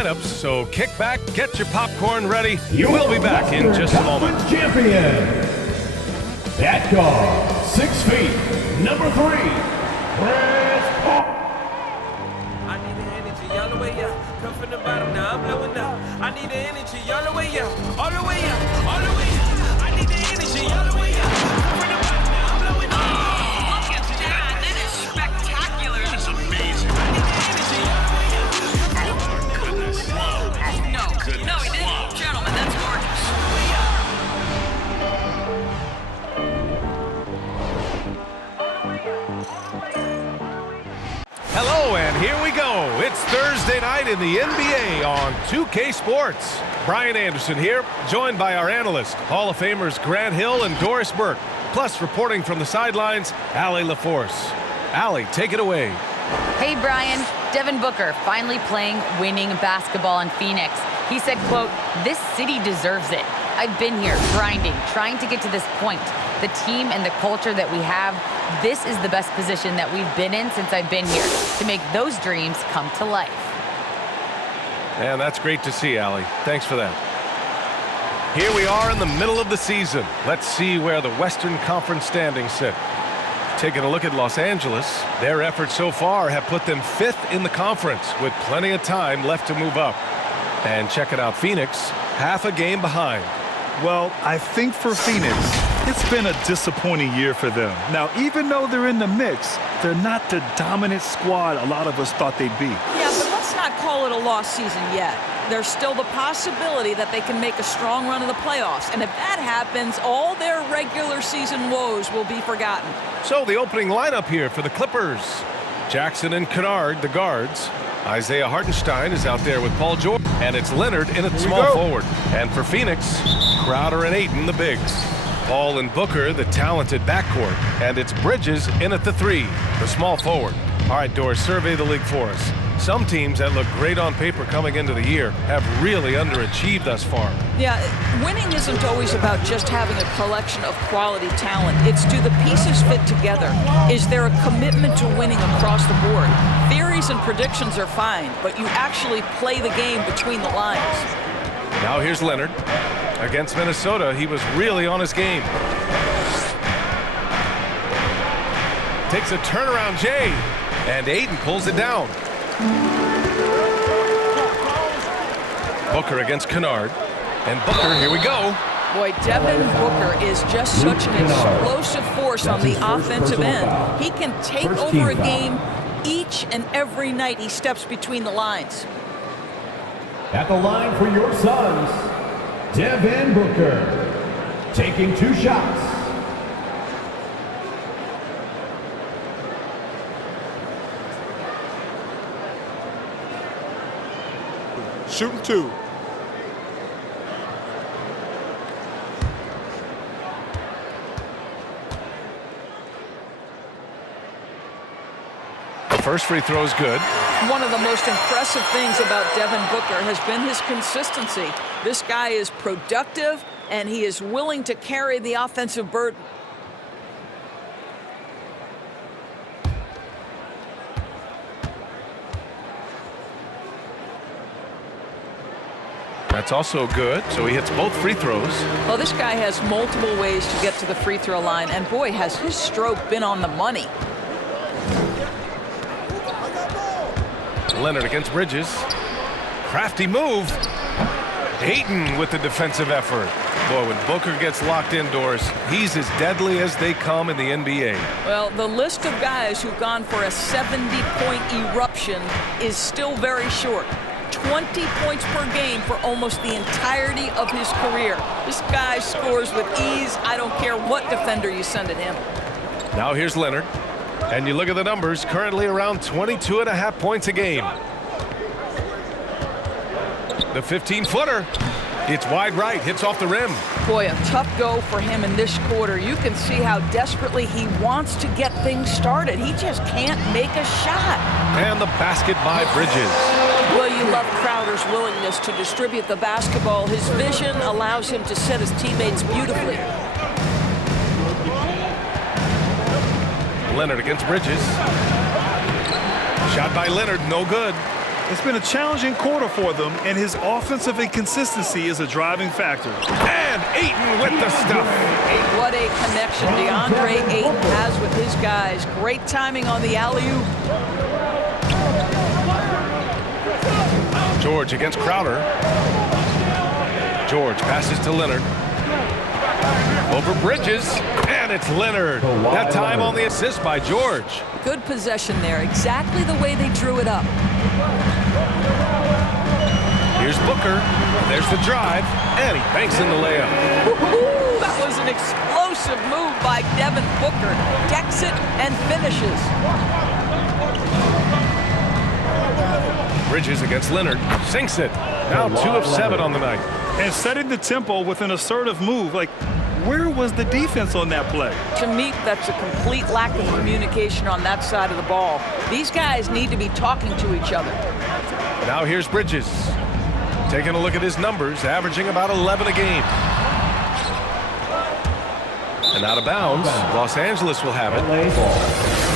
lineups, so kick back, get your popcorn ready. We'll be back in just a moment. Champion. At guard, 6 feet, number 3, Chris Paul. I need the energy all the way up. Come from the bottom, now I'm blowing up. I need the energy all the way up, all the way up, all the way up. I need the energy all the way up. Come from the bottom, now I'm blowing up. Look at that. That is spectacular. That's amazing. I need the energy all the way up. Oh, goodness. No, he didn't. Gentlemen, that's gorgeous. Hello, and here we go. It's Thursday night in the NBA on 2K Sports. Brian Anderson here, joined by our analysts, Hall of Famers Grant Hill and Doris Burke. Plus, reporting from the sidelines, Allie LaForce. Allie, take it away. Hey, Brian. Devin Booker finally playing winning basketball in Phoenix. He said, quote, "This city deserves it. I've been here grinding, trying to get to this point. The team and the culture that we have, this is the best position that we've been in since I've been here to make those dreams come to life." And that's great to see, Allie. Thanks for that. Here we are in the middle of the season. Let's see where the Western Conference standings sit. Taking a look at Los Angeles, their efforts so far have put them 5th in the conference with plenty of time left to move up. And check it out, Phoenix, half a game behind. Well, I think for Phoenix, it's been a disappointing year for them. Now, even though they're in the mix, they're not the dominant squad a lot of us thought they'd be. Yeah, but let's not call it a lost season yet. There's still the possibility that they can make a strong run in the playoffs. And if that happens, all their regular season woes will be forgotten. So the opening lineup here for the Clippers. Jackson and Kennard, the guards. Isaiah Hartenstein is out there with Paul George. And it's Leonard in at small forward. And for Phoenix, Crowder and Ayton, the bigs. Paul and Booker, the talented backcourt. And it's Bridges in at the 3, the small forward. All right, Doris, survey the league for us. Some teams that look great on paper coming into the year have really underachieved thus far. Yeah, winning isn't always about just having a collection of quality talent. It's do the pieces fit together? Is there a commitment to winning across the board? Theories and predictions are fine, but you actually play the game between the lines. Now here's Leonard. Against Minnesota, he was really on his game. Takes a turnaround Jay, and Ayton pulls it down. Booker against Kennard. And Booker, here we go. Boy, Devin Booker is just such an explosive force on the offensive end. He can take over a game each and every night he steps between the lines. At the line for your Suns, Devin Booker, taking 2 shots. Shooting 2. The first free throw is good. One of the most impressive things about Devin Booker has been his consistency. This guy is productive, and he is willing to carry the offensive burden. That's also good, so he hits both free throws. Well, this guy has multiple ways to get to the free throw line, and boy, has his stroke been on the money. Leonard against Bridges. Crafty move. Ayton with the defensive effort. Boy, when Booker gets locked indoors, he's as deadly as they come in the NBA. Well, the list of guys who've gone for a 70-point eruption is still very short. 20 points per game for almost the entirety of his career. This guy scores with ease. I don't care what defender you send at him. Now here's Leonard. And you look at the numbers, currently around 22.5 points a game. The 15-footer. It's wide right, hits off the rim. Boy, a tough go for him in this quarter. You can see how desperately he wants to get things started. He just can't make a shot. And the basket by Bridges. Well, you love Crowder's willingness to distribute the basketball. His vision allows him to set his teammates beautifully. Leonard against Bridges. Shot by Leonard, no good. It's been a challenging quarter for them, and his offensive inconsistency is a driving factor. And Ayton with the stuff. What a connection DeAndre Ayton has with his guys. Great timing on the alley-oop. George against Crowder. George passes to Leonard. Over Bridges, and it's Leonard. That time on the assist by George. Good possession there, exactly the way they drew it up. Here's Booker. There's the drive, and he banks in the layup. Woo-hoo! That was an explosive move by Devin Booker. Decks it and finishes. Bridges against Leonard, sinks it. Now 2 of 7 on the night. And setting the tempo with an assertive move. Like, where was the defense on that play? To me, that's a complete lack of communication on that side of the ball. These guys need to be talking to each other. Now here's Bridges. Taking a look at his numbers, averaging about 11 a game. And out of bounds, Los Angeles will have it.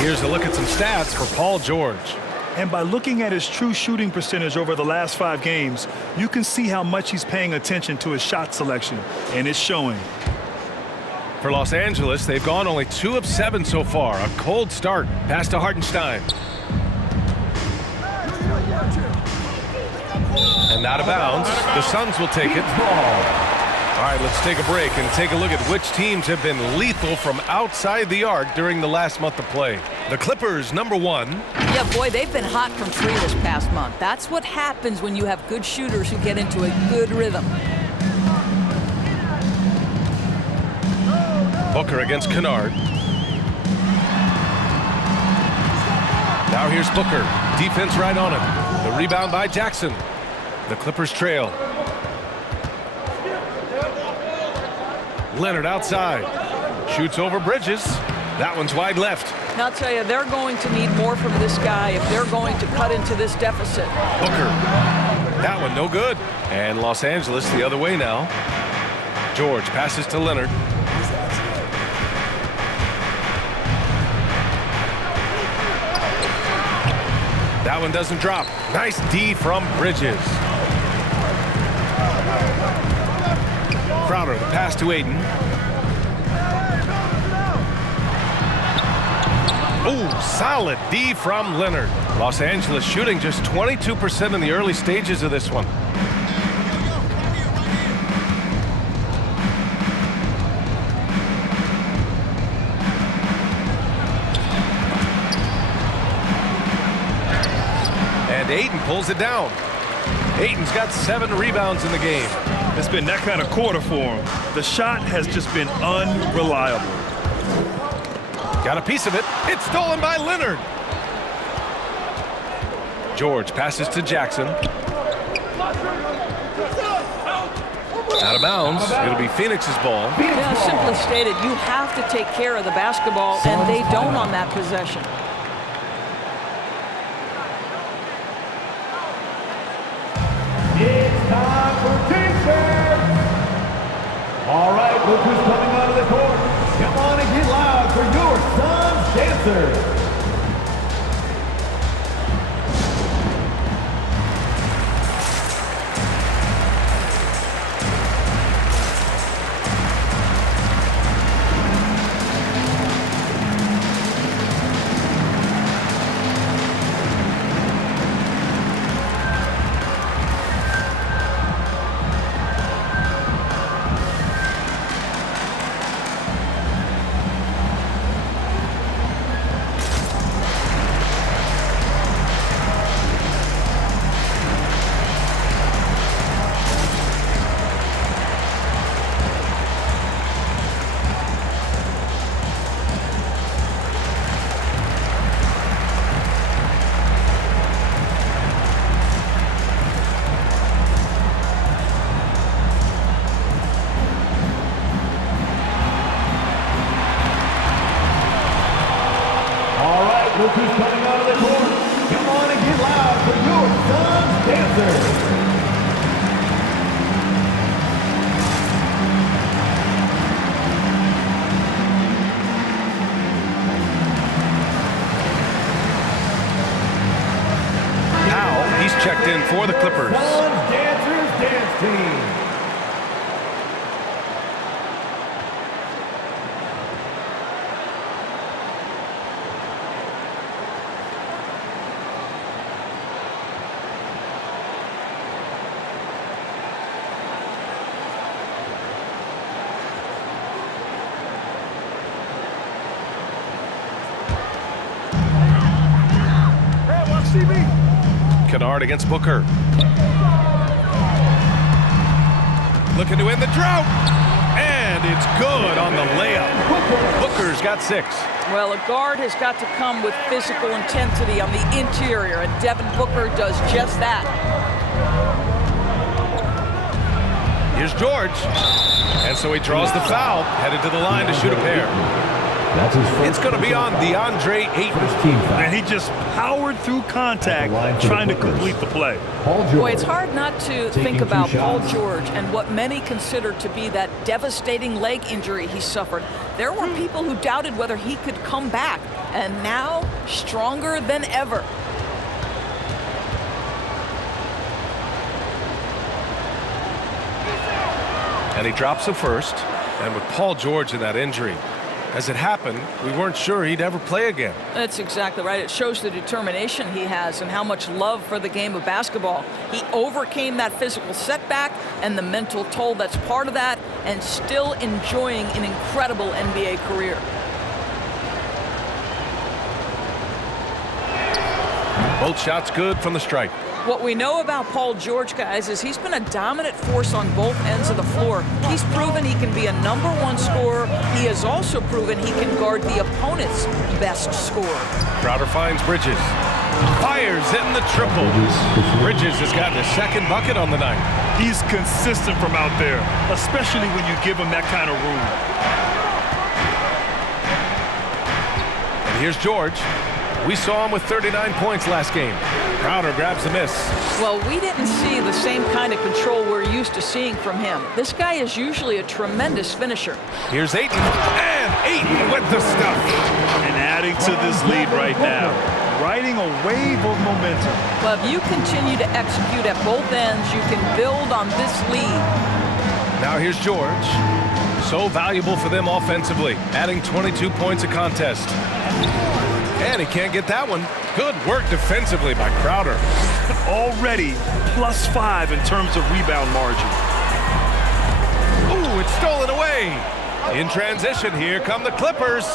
Here's a look at some stats for Paul George. And by looking at his true shooting percentage over the last 5 games, you can see how much he's paying attention to his shot selection, and it's showing. For Los Angeles, they've gone only 2 of 7 so far. A cold start. Pass to Hartenstein. And out of bounds. The Suns will take it. All right, let's take a break and take a look at which teams have been lethal from outside the arc during the last month of play. The Clippers, number 1. Yeah, boy, they've been hot from 3 this past month. That's what happens when you have good shooters who get into a good rhythm. Booker against Kennard. Now here's Booker. Defense right on him. The rebound by Jackson. The Clippers trail. Leonard outside. Shoots over Bridges. That one's wide left. Now, I'll tell you, they're going to need more from this guy if they're going to cut into this deficit. Booker. That one no good. And Los Angeles the other way now. George passes to Leonard. That one doesn't drop. Nice D from Bridges. Crowder, the pass to Ayton. Ooh, solid D from Leonard. Los Angeles shooting just 22% in the early stages of this one. And Ayton pulls it down. Ayton's got 7 rebounds in the game. It's been that kind of quarter for him. The shot has just been unreliable. Got a piece of it. It's stolen by Leonard. George passes to Jackson. Out of bounds. It'll be Phoenix's ball. Yeah, simply stated, you have to take care of the basketball, and they don't on that possession. It's time for defense. All right, look who's coming onto the court. Come on and get loud for your Suns dancers. Kennard against Booker. Looking to end the drought. And it's good on the layup. Booker's got 6. Well, a guard has got to come with physical intensity on the interior, and Devin Booker does just that. Here's George. And so he draws the foul, headed to the line to shoot a pair. That's his first. It's going to be on DeAndre Ayton. First team foul. And he just powered through contact, trying to complete the play. Paul George. Boy, it's hard not to Taking think 2 about Paul shots. George and what many consider to be that devastating leg injury he suffered. There were people who doubted whether he could come back, and now stronger than ever. And he drops the first. And with Paul George in that injury, as it happened, we weren't sure he'd ever play again. That's exactly right. It shows the determination he has and how much love for the game of basketball. He overcame that physical setback and the mental toll that's part of that, and still enjoying an incredible NBA career. Both shots good from the stripe. What we know about Paul George, guys, is he's been a dominant force on both ends of the floor. He's proven he can be a #1 scorer. He has also proven he can guard the opponent's best scorer. Crowder finds Bridges. Fires in the triple. Bridges has gotten his 2nd bucket on the night. He's consistent from out there, especially when you give him that kind of room. And here's George. We saw him with 39 points last game. Crowder grabs the miss. Well, we didn't see the same kind of control we're used to seeing from him. This guy is usually a tremendous finisher. Here's Ayton. And Ayton with the stuff. And adding to this lead right now, riding a wave of momentum. But if you continue to execute at both ends, you can build on this lead. Now here's George. So valuable for them offensively, adding 22 points a contest. And he can't get that one. Good work defensively by Crowder. Already +5 in terms of rebound margin. Ooh, it's stolen away. In transition, here come the Clippers.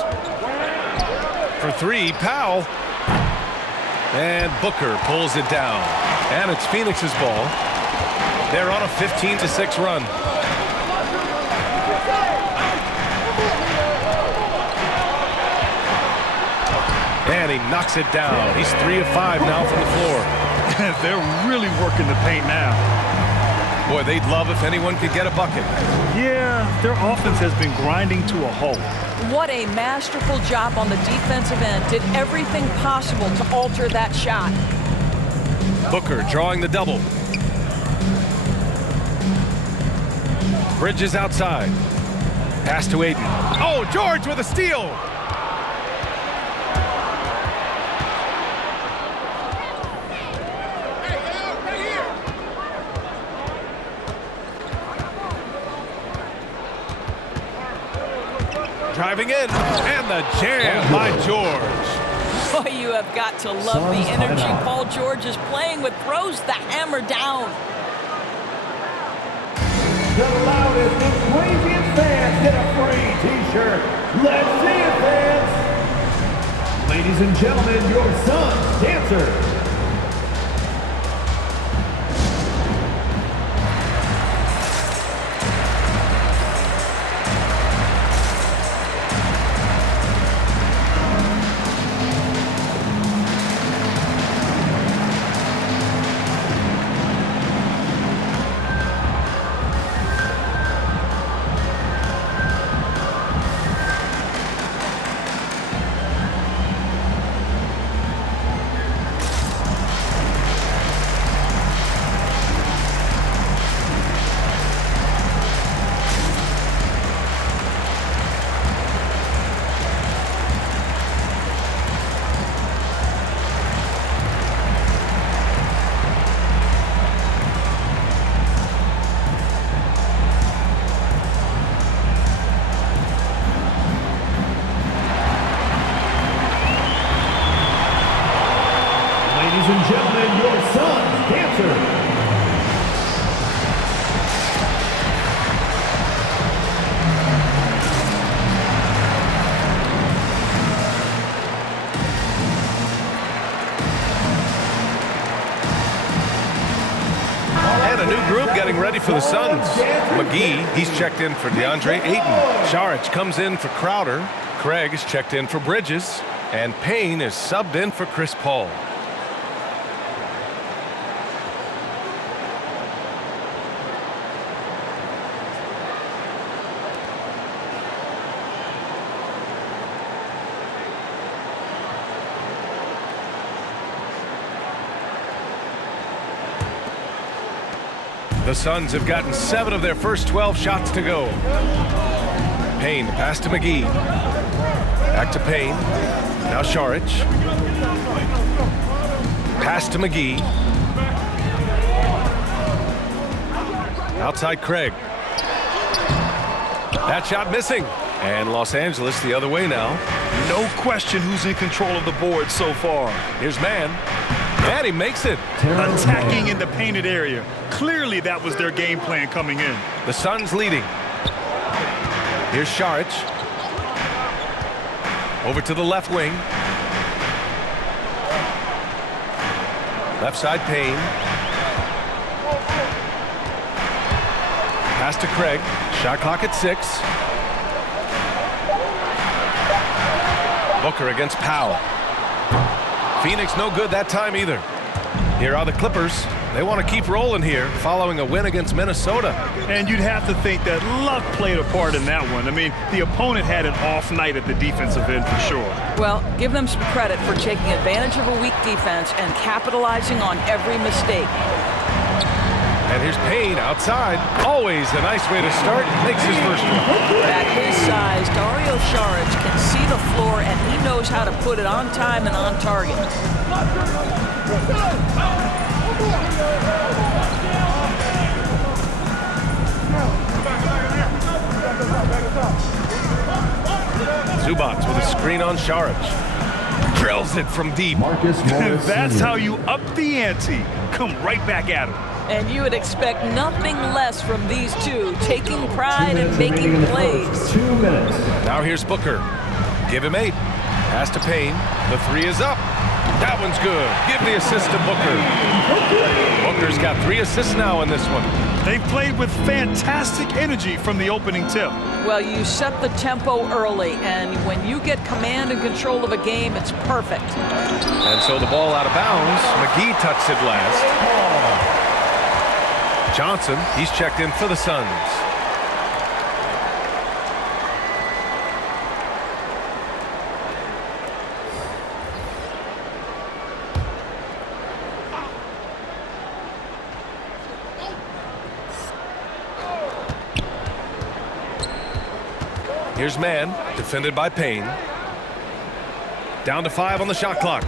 For 3, Powell. And Booker pulls it down. And it's Phoenix's ball. They're on a 15-6 run. And he knocks it down. He's 3 of 5 now from the floor. They're really working the paint now. Boy, they'd love if anyone could get a bucket. Yeah, their offense has been grinding to a halt. What a masterful job on the defensive end. Did everything possible to alter that shot. Booker drawing the double. Bridges outside. Pass to Ayton. Oh, George with a steal. Driving in, and the jam by George. Boy, you have got to love the energy Paul George is playing with. Throws the hammer down. The loudest and craziest fans get a free T-shirt. Let's see it, fans. Ladies and gentlemen, your son's dancer. And a new group getting ready for the Suns. McGee, he's checked in for DeAndre Ayton. Saric comes in for Crowder. Craig is checked in for Bridges. And Payne is subbed in for Chris Paul. The Suns have gotten 7 of their first 12 shots to go. Payne, pass to McGee. Back to Payne. Now Saric. Pass to McGee. Outside Craig. That shot missing. And Los Angeles the other way now. No question who's in control of the board so far. Here's Mann. And he makes it. Attacking in the painted area. Clearly that was their game plan coming in. The Suns leading. Here's Saric. Over to the left wing. Left side Payne. Pass to Craig. Shot clock at 6. Booker against Powell. Phoenix no good that time either. Here are the Clippers. They want to keep rolling here following a win against Minnesota. And you'd have to think that luck played a part in that one. I mean, the opponent had an off night at the defensive end for sure. Well, give them some credit for taking advantage of a weak defense and capitalizing on every mistake. And here's Payne outside. Always a nice way to start. Makes his first one. At his size, Dario Saric can see the floor, and he knows how to put it on time and on target. Zubac with a screen on Saric. Drills it from deep. That's how you up the ante. Come right back at him. And you would expect nothing less from these two, taking pride in making plays. 2 minutes. Now here's Booker. Give him 8. Pass to Payne. The 3 is up. That one's good. Give the assist to Booker. Booker's got 3 assists now in this one. They've played with fantastic energy from the opening tip. Well, you set the tempo early, and when you get command and control of a game, it's perfect. And so the ball out of bounds. McGee touched it last. Johnson, he's checked in for the Suns. Here's Mann, defended by Payne. Down to 5 on the shot clock.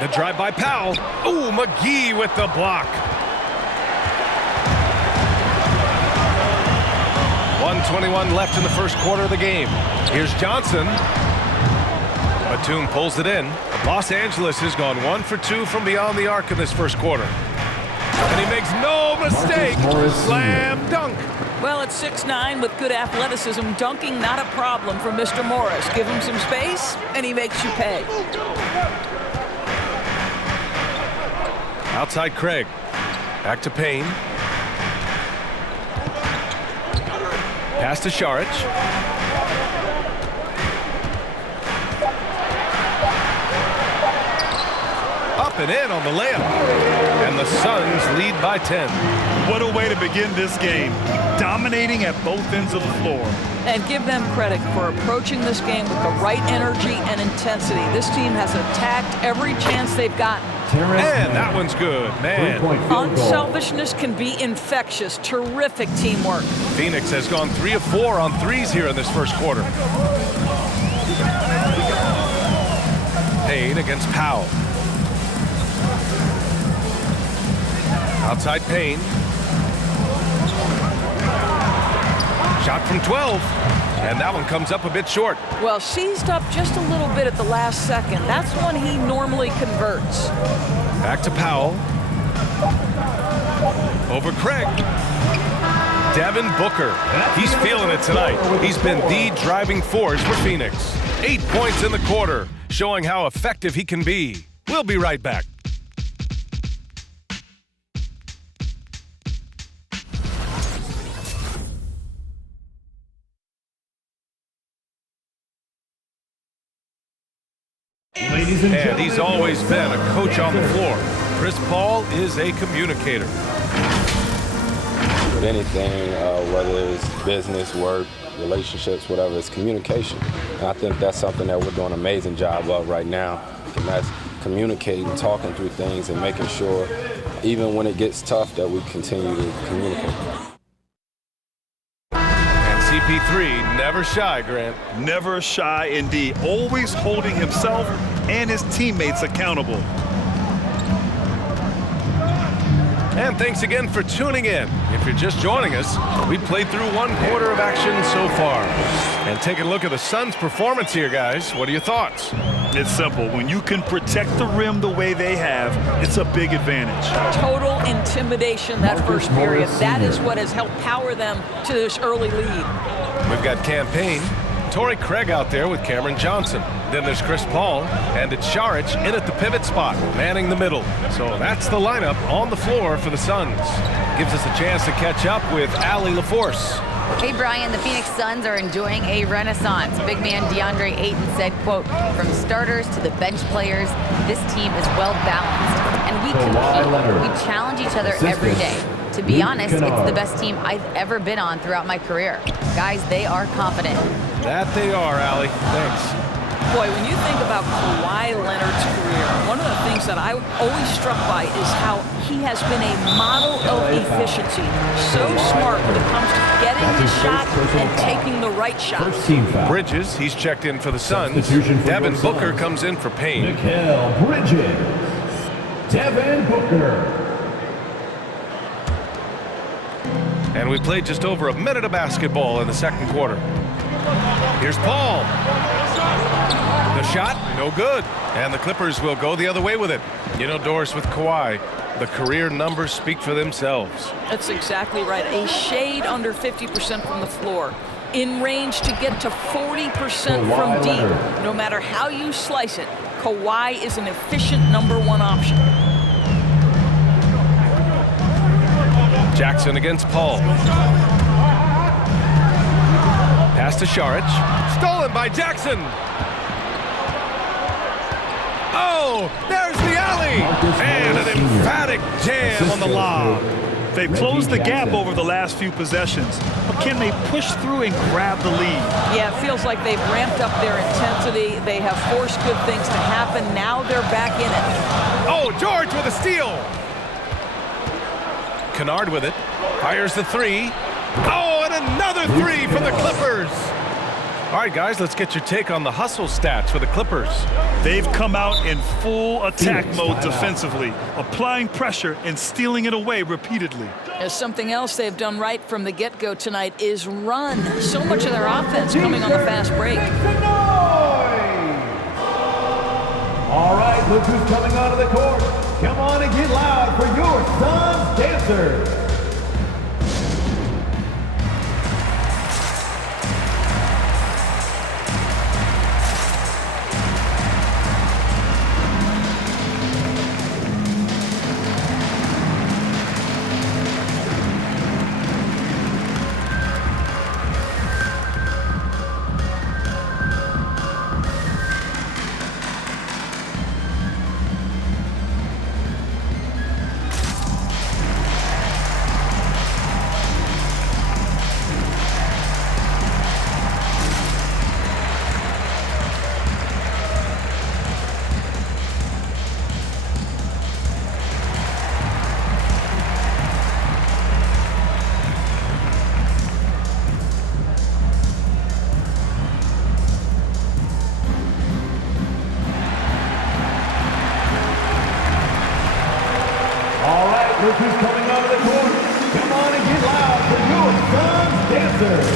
The drive by Powell. Ooh, McGee with the block. 1:21 left in the first quarter of the game. Here's Johnson. Batum pulls it in. Los Angeles has gone 1 for 2 from beyond the arc in this first quarter. And he makes no mistake. Slam dunk. Well, at 6'9", with good athleticism, dunking not a problem for Mr. Morris. Give him some space, and he makes you pay. Outside Craig. Back to Payne. Pass to Saric. Up and in on the layup. And the Suns lead by 10. What a way to begin this game. Dominating at both ends of the floor. And give them credit for approaching this game with the right energy and intensity. This team has attacked every chance they've gotten. And that one's good, man. Unselfishness can be infectious. Terrific teamwork. Phoenix has gone 3 of 4 on threes here in this first quarter. Payne against Powell. Outside Payne. Shot from 12. And that one comes up a bit short. Well, seized up just a little bit at the last second. That's when he normally converts. Back to Powell. Over Craig. Devin Booker. He's feeling it tonight. He's been the driving force for Phoenix. 8 points in the quarter, showing how effective he can be. We'll be right back. Ladies and And he's gentlemen, always your been a son's coach on the dancer. floor. Chris Paul is a communicator. With anything, whether it's business, work, relationships, whatever, it's communication. And I think that's something that we're doing an amazing job of right now. And that's communicating, talking through things, and making sure, even when it gets tough, that we continue to communicate. And CP3 never shy, Grant. Never shy indeed, always holding himself and his teammates accountable. And thanks again for tuning in. If you're just joining us, we played through 1 quarter of action so far. And take a look at the Suns' performance here, guys. What are your thoughts? It's simple. When you can protect the rim the way they have, it's a big advantage. Total intimidation that first period. That is what has helped power them to this early lead. We've got Campaign, Torrey Craig out there with Cameron Johnson. Then there's Chris Paul, and it's Saric in at the pivot spot, manning the middle. So that's the lineup on the floor for the Suns. Gives us a chance to catch up with Allie LaForce. Hey, Brian, the Phoenix Suns are enjoying a renaissance. Big man DeAndre Ayton said, quote, from starters to the bench players, this team is well balanced. And we compete. We challenge each other every day. To be honest, it's the best team I've ever been on throughout my career. Guys, they are confident. That they are, Allie. Thanks. Boy, when you think about Kawhi Leonard's career, one of the things that I'm always struck by is how he has been a model of efficiency. So smart when it comes to getting his shot and taking the right shot. First team foul. Bridges, he's checked in for the Suns. Substitution for Devin your Booker Suns. comes in for Payne. Mikal Bridges. Devin Booker. And we played just over a minute of basketball in the second quarter. Here's Paul. The shot, no good. And the Clippers will go the other way with it. You know, Doris, with Kawhi, the career numbers speak for themselves. That's exactly right. A shade under 50% from the floor. In range to get to 40% from deep. Leonard. No matter how you slice it, Kawhi is an efficient #1 option. Jackson against Paul. Pass to Saric. Stolen by Jackson. Oh, there's the alley. And an emphatic jam on the lob. They've closed the gap over the last few possessions, but can they push through and grab the lead? Yeah, it feels like they've ramped up their intensity. They have forced good things to happen. Now they're back in it. Oh, George with a steal. Kennard with it. Fires the three. Oh, and another three for the Clippers. All right, guys, let's get your take on the hustle stats for the Clippers. They've come out in full attack mode defensively, applying pressure and stealing it away repeatedly. There's something else they've done right from the get-go tonight is run. So much of their offense coming on the fast break. Make some noise! All right, look who's coming onto the court. Come on and get loud for your Suns dancers. Look who's coming onto the court. Come on and get loud for your Suns dancers.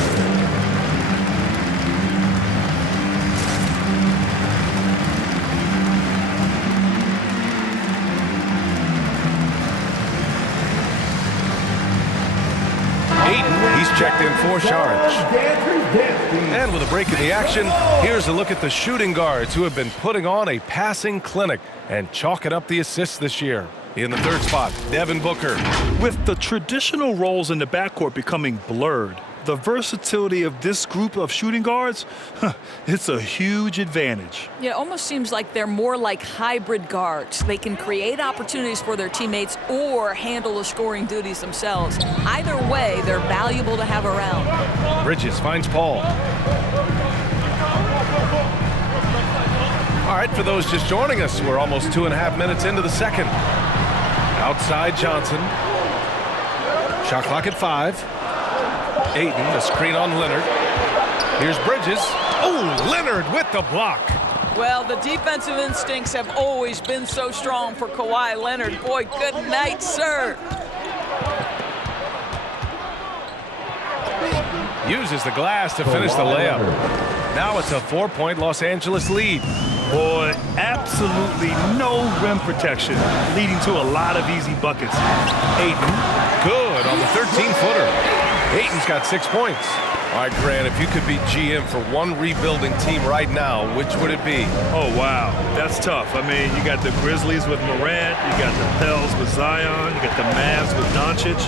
Ayton, he's checked in for Saric. Dancers dancing. And with a break in the action, here's a look at the shooting guards who have been putting on a passing clinic and chalking up the assists this year. In the third spot, Devin Booker. With the traditional roles in the backcourt becoming blurred, The versatility of this group of shooting guards, it's a huge advantage. Yeah, it almost seems like they're more like hybrid guards. They can create opportunities for their teammates or handle the scoring duties themselves. Either way, they're valuable to have around. Bridges finds Paul. All right, for those just joining us, we're almost 2.5 minutes into the second. Outside Johnson. Shot clock at 5. Ayton, a screen on Leonard. Here's Bridges. Oh, Leonard with the block. Well, the defensive instincts have always been so strong for Kawhi Leonard. Boy, good night, sir. Uses the glass to finish the layup. Now it's a 4-point Los Angeles lead. Boy, absolutely no rim protection, leading to a lot of easy buckets. Ayton, good on the 13-footer. Ayton's got 6 points. All right, Grant, if you could be GM for one rebuilding team right now, which would it be? Oh, wow. That's tough. I mean, you got the Grizzlies with Morant. You got the Pels with Zion. You got the Mavs with Doncic.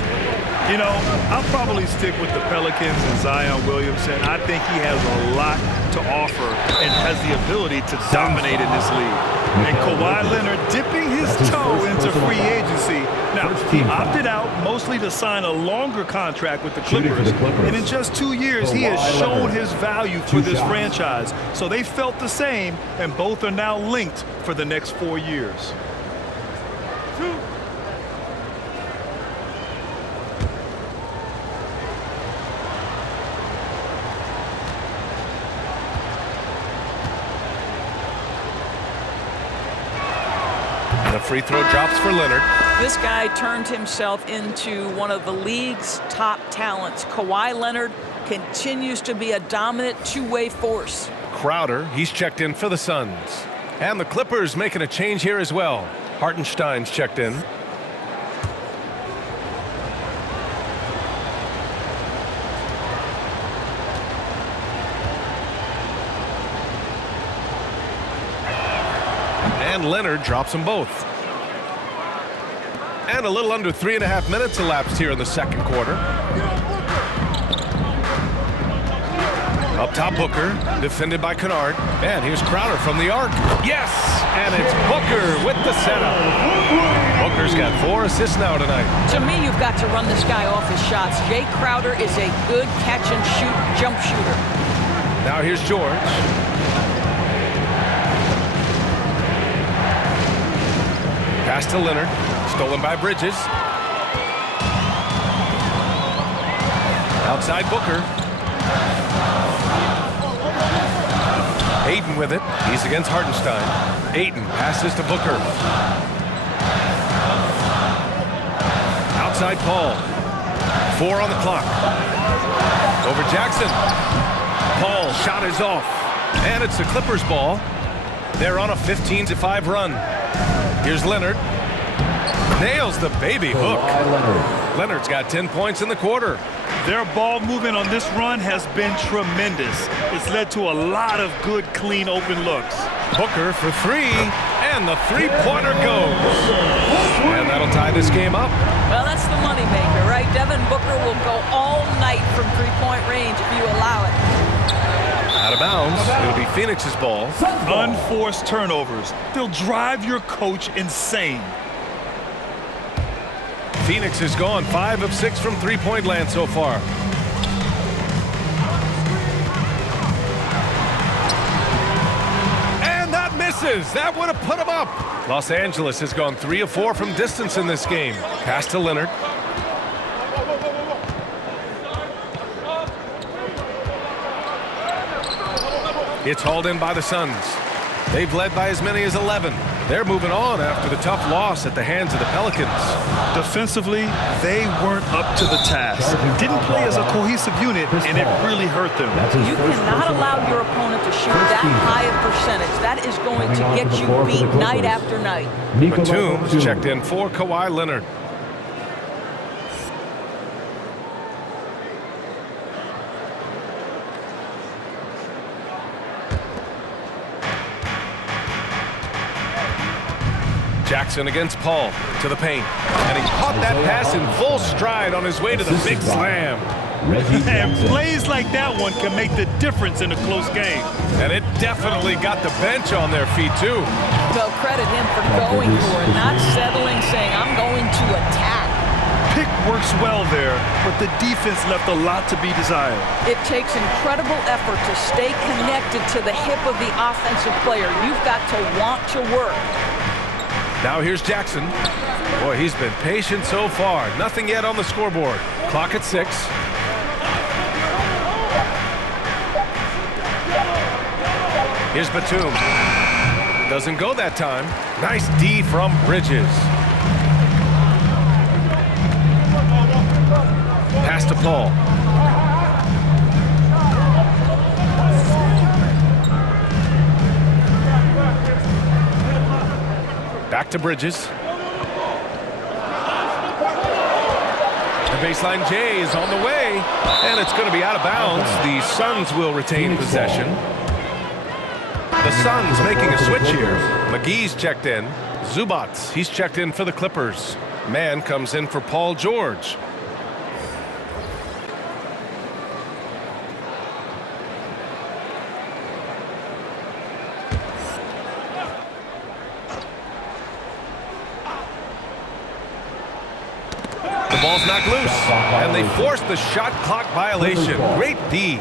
You know, I'll probably stick with the Pelicans and Zion Williamson. I think he has a lot to offer and has the ability to dominate in this league. And Kawhi Leonard dipping his toe into free agency. Now, he opted out mostly to sign a longer contract with the Clippers. And in just 2 years, he has shown his value for this franchise. So they felt the same, and both are now linked for the next 4 years. The free throw drops for Leonard. This guy turned himself into one of the league's top talents. Kawhi Leonard continues to be a dominant two-way force. Crowder, he's checked in for the Suns. And the Clippers making a change here as well. Hartenstein's checked in. And Leonard drops them both. And a little under 3.5 minutes elapsed here in the second quarter. Up top, Booker, defended by Kennard. And here's Crowder from the arc. Yes! And it's Booker with the setup. Booker's got 4 assists now tonight. To me, you've got to run this guy off his shots. Jay Crowder is a good catch-and-shoot jump shooter. Now here's George. Pass to Leonard, stolen by Bridges. Outside Booker. Ayton with it. He's against Hartenstein. Ayton passes to Booker. Outside Paul. 4 on the clock. Over Jackson. Paul shot is off. And it's the Clippers ball. They're on a 15-5 run. Here's Leonard. Nails the baby hook. Leonard's got 10 points in the quarter. Their ball movement on this run has been tremendous. It's led to a lot of good, clean, open looks. Booker for 3, and the three-pointer goes. And that'll tie this game up. Well, that's the moneymaker, right? Devin Booker will go all night from three-point range if you allow it. Out of bounds. It'll be Phoenix's ball. Unforced turnovers. They'll drive your coach insane. Phoenix has gone 5 of 6 from three-point land so far. And that misses. That would have put him up. Los Angeles has gone 3 of 4 from distance in this game. Pass to Leonard. It's hauled in by the Suns. They've led by as many as 11. They're moving on after the tough loss at the hands of the Pelicans. Defensively, they weren't up to the task. Didn't play as a cohesive unit, and it really hurt them. You cannot allow your opponent to shoot that high a percentage. That is going to get you beat night after night. Batum's checked in for Kawhi Leonard. Jackson against Paul to the paint. And he caught that pass in full stride on his way to the big slam. And plays like that one can make the difference in a close game. And it definitely got the bench on their feet, too. Well, credit him for going for it, not settling, saying, I'm going to attack. Pick works well there, but the defense left a lot to be desired. It takes incredible effort to stay connected to the hip of the offensive player. You've got to want to work. Now here's Jackson. Boy, he's been patient so far. Nothing yet on the scoreboard. Clock at 6. Here's Batum. Doesn't go that time. Nice D from Bridges. Pass to Paul. Back to Bridges. The baseline J is on the way, and it's going to be out of bounds. The Suns will retain possession. The Suns making a switch here. McGee's checked in. Zubats, he's checked in for the Clippers. Mann comes in for Paul George. The ball's knocked loose, and they force the shot clock violation. Great D.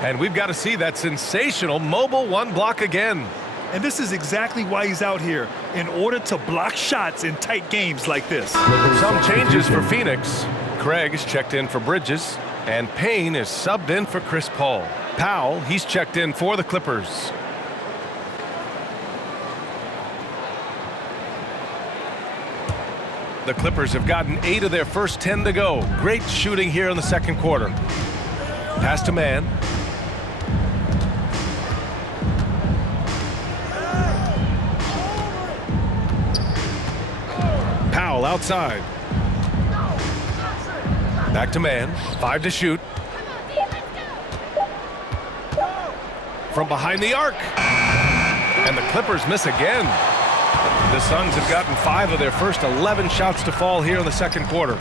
And we've got to see that sensational mobile one block again. And this is exactly why he's out here, in order to block shots in tight games like this. Some changes for Phoenix. Craig is checked in for Bridges, and Payne is subbed in for Chris Paul. Powell, he's checked in for the Clippers. The Clippers have gotten 8 of their first 10 to go. Great shooting here in the second quarter. Pass to Mann. Powell outside. Back to Mann. 5 to shoot. From behind the arc. And the Clippers miss again. The Suns have gotten 5 of their first 11 shots to fall here in the second quarter.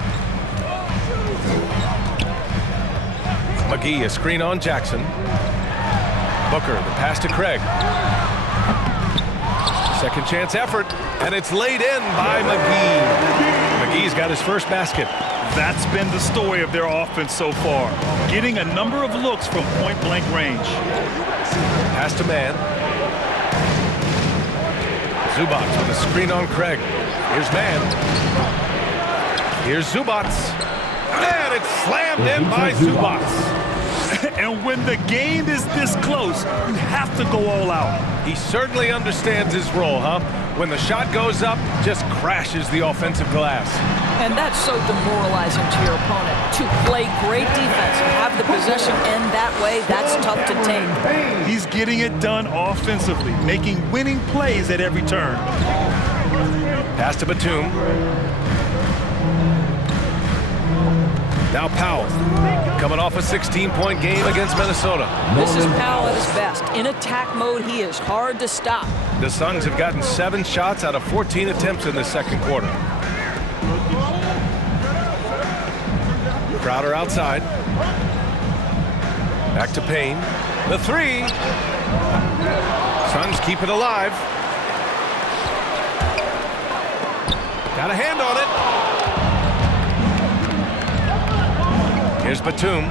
McGee, a screen on Jackson. Booker, the pass to Craig. Second chance effort, and it's laid in by McGee. McGee's got his first basket. That's been the story of their offense so far, getting a number of looks from point-blank range. Pass to Mann. Zubats with a screen on Craig. Here's Mann. Here's Zubats. And it's slammed in by Zubats. And when the game is this close, you have to go all out. He certainly understands his role, huh? When the shot goes up, just crashes the offensive glass. And that's so demoralizing to your opponent. To play great defense and have the possession end that way, that's tough to take. He's getting it done offensively, making winning plays at every turn. Pass to Batum. Now Powell, coming off a 16-point game against Minnesota. This is Powell at his best. In attack mode, he is hard to stop. The Suns have gotten 7 shots out of 14 attempts in this second quarter. Crowder outside. Back to Payne. The 3. Suns keep it alive. Got a hand on it. Here's Batum.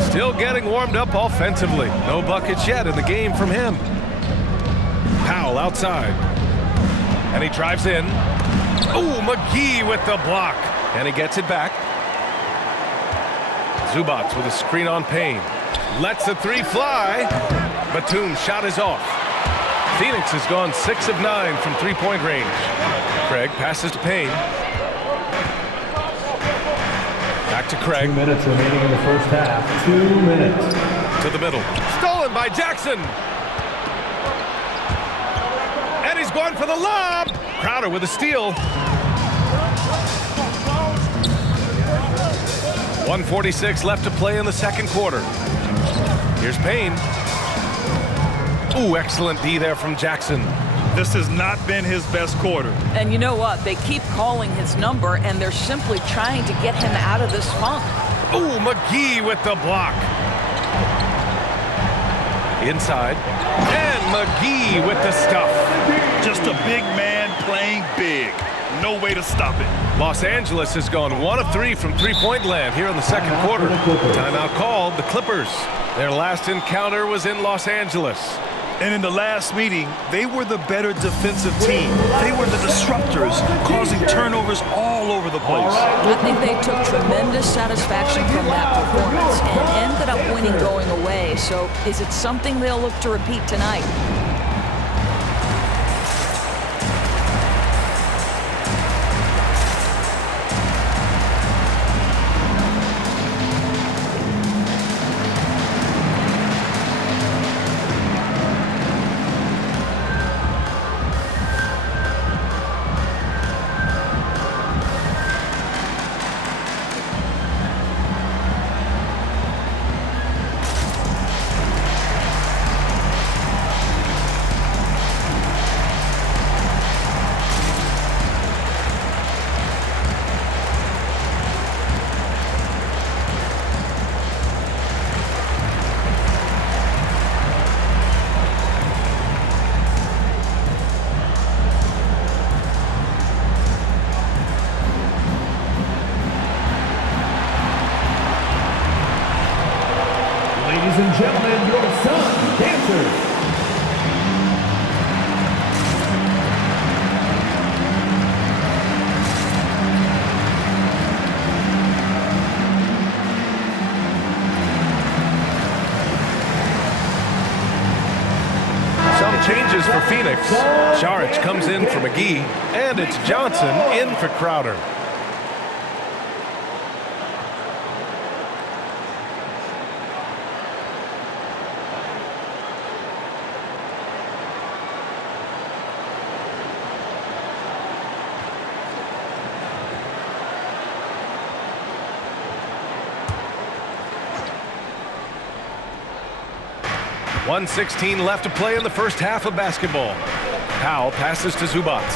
Still getting warmed up offensively. No buckets yet in the game from him. Powell outside. And he drives in. Oh, McGee with the block. And he gets it back. Zubats with a screen on Payne. Lets the 3 fly. Batum's shot is off. Phoenix has gone 6 of 9 from three-point range. Craig passes to Payne. Back to Craig. 2 minutes remaining in the first half. 2 minutes. To the middle. Stolen by Jackson. And he's going for the lob. Crowder with a steal. 1:46 left to play in the second quarter. Here's Payne. Ooh, excellent D there from Jackson. This has not been his best quarter. And you know what? They keep calling his number, and they're simply trying to get him out of this funk. Oh, McGee with the block. Inside. And McGee with the stuff. Just a big man playing big. No way to stop it. Los Angeles has gone 1 of 3 from three-point land here in the second quarter. Timeout called, the Clippers. Their last encounter was in Los Angeles. And in the last meeting, they were the better defensive team. They were the disruptors, causing turnovers all over the place. I think they took tremendous satisfaction from that performance and ended up winning going away. So is it something they'll look to repeat tonight? Ladies and gentlemen, your son, dancers. Some changes for Phoenix. Saric comes in for McGee, and it's Johnson in for Crowder. .116 left to play in the first half of basketball. Powell passes to Zubac.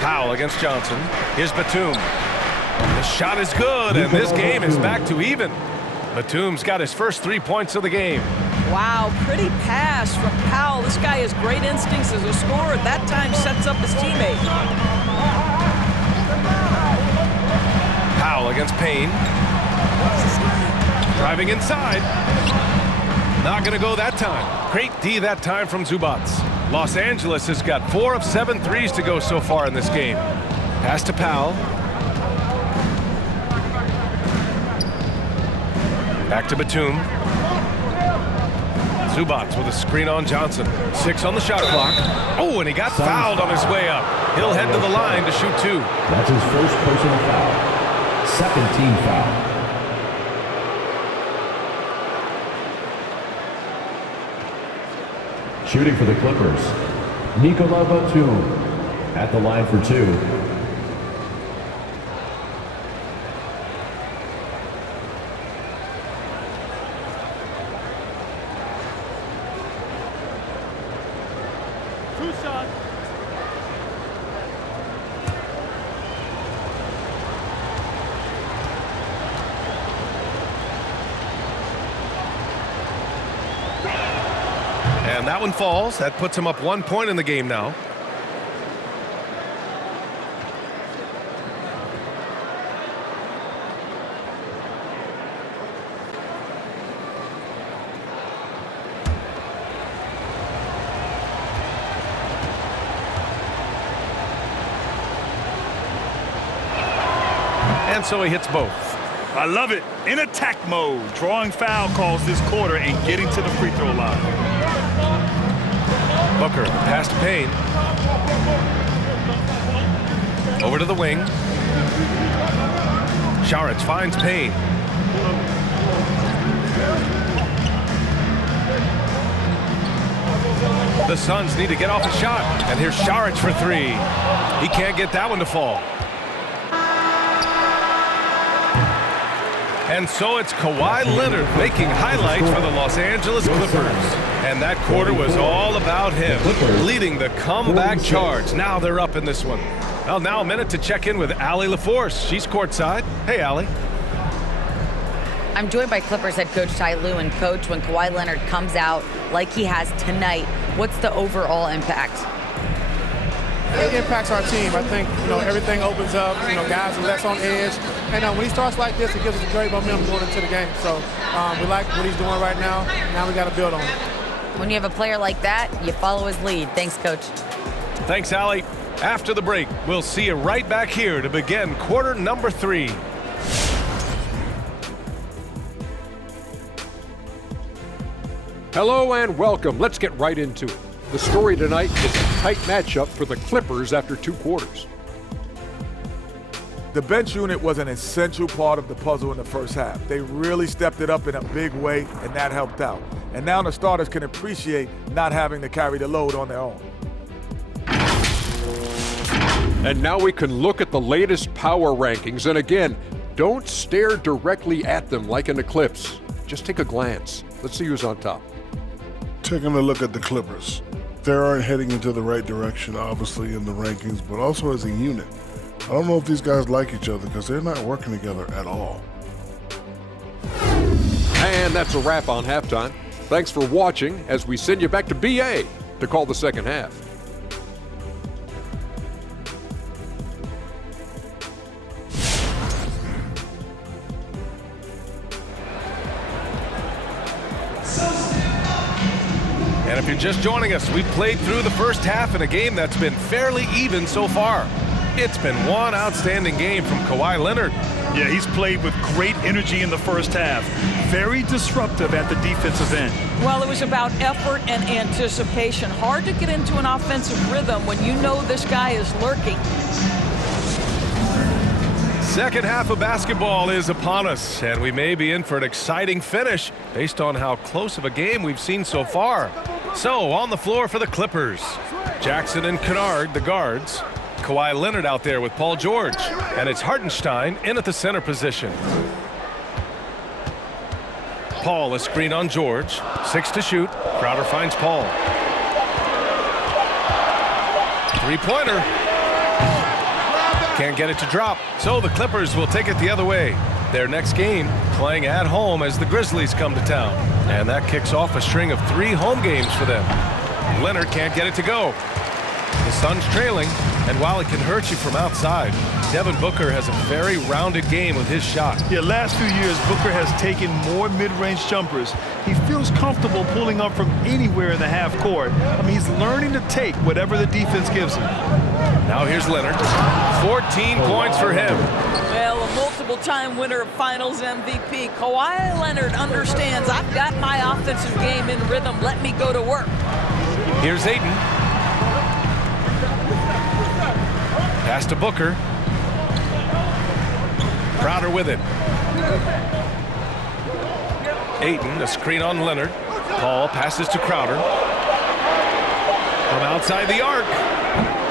Powell against Johnson. Here's Batum. The shot is good, and this game is back to even. Batum's got his first 3 points of the game. Wow, pretty pass from Powell. This guy has great instincts as a scorer. At that time, sets up his teammate. Powell against Payne. Driving inside. Not going to go that time. Great D that time from Zubac. Los Angeles has got 4 of 7 threes to go so far in this game. Pass to Powell. Back to Batum. Zubac with a screen on Johnson. 6 on the shot clock. Oh, and he got fouled on his way up. He'll head to the line to shoot 2. That's his first personal foul. Second team foul. Shooting for the Clippers, Nicola Batum at the line for 2. And that one falls. That puts him up 1 point in the game now. And so he hits both. I love it. In attack mode, drawing foul calls this quarter and getting to the free throw line. Booker, pass to Payne. Over to the wing. Saric finds Payne. The Suns need to get off a shot. And here's Saric for 3. He can't get that one to fall. And so it's Kawhi Leonard making highlights for the Los Angeles Clippers. And that quarter was all about him, leading the comeback charge. Now they're up in this one. Well, now a minute to check in with Allie LaForce. She's courtside. Hey, Allie. I'm joined by Clippers head coach Ty Lue. And coach, when Kawhi Leonard comes out like he has tonight, what's the overall impact? It impacts our team. I think, everything opens up. Guys are less on edge. And when he starts like this, it gives us a great momentum going into the game. So we like what he's doing right now. Now we got to build on it. When you have a player like that, you follow his lead. Thanks, coach. Thanks, Allie. After the break, we'll see you right back here to begin quarter number 3. Hello and welcome. Let's get right into it. The story tonight is a tight matchup for the Clippers after 2 quarters. The bench unit was an essential part of the puzzle in the first half. They really stepped it up in a big way, and that helped out. And now the starters can appreciate not having to carry the load on their own. And now we can look at the latest power rankings. And again, don't stare directly at them like an eclipse. Just take a glance. Let's see who's on top. Taking a look at the Clippers. They aren't heading into the right direction, obviously, in the rankings, but also as a unit. I don't know if these guys like each other because they're not working together at all. And that's a wrap on halftime. Thanks for watching as we send you back to BA to call the second half. And if you're just joining us, we've played through the first half in a game that's been fairly even so far. It's been one outstanding game from Kawhi Leonard. Yeah, he's played with great energy in the first half. Very disruptive at the defensive end. Well, it was about effort and anticipation. Hard to get into an offensive rhythm when you know this guy is lurking. Second half of basketball is upon us, and we may be in for an exciting finish based on how close of a game we've seen so far. So, on the floor for the Clippers, Jackson and Kennard, the guards. Kawhi Leonard out there with Paul George, and it's Hartenstein in at the center position. Paul, a screen on George. 6 to shoot. Crowder finds Paul. Three-pointer. Can't get it to drop, so the Clippers will take it the other way. Their next game playing at home as the Grizzlies come to town. And that kicks off a string of 3 home games for them. Leonard can't get it to go. The Suns trailing, and while it can hurt you from outside, Devin Booker has a very rounded game with his shot. Yeah, last few years, Booker has taken more mid-range jumpers. He feels comfortable pulling up from anywhere in the half court. I mean, he's learning to take whatever the defense gives him. Now here's Leonard. 14 points for him. Well, a multiple-time winner of Finals MVP, Kawhi Leonard understands I've got my offensive game in rhythm. Let me go to work. Here's Ayton. Pass to Booker. Crowder with it. Ayton, a screen on Leonard. Paul passes to Crowder. From outside the arc.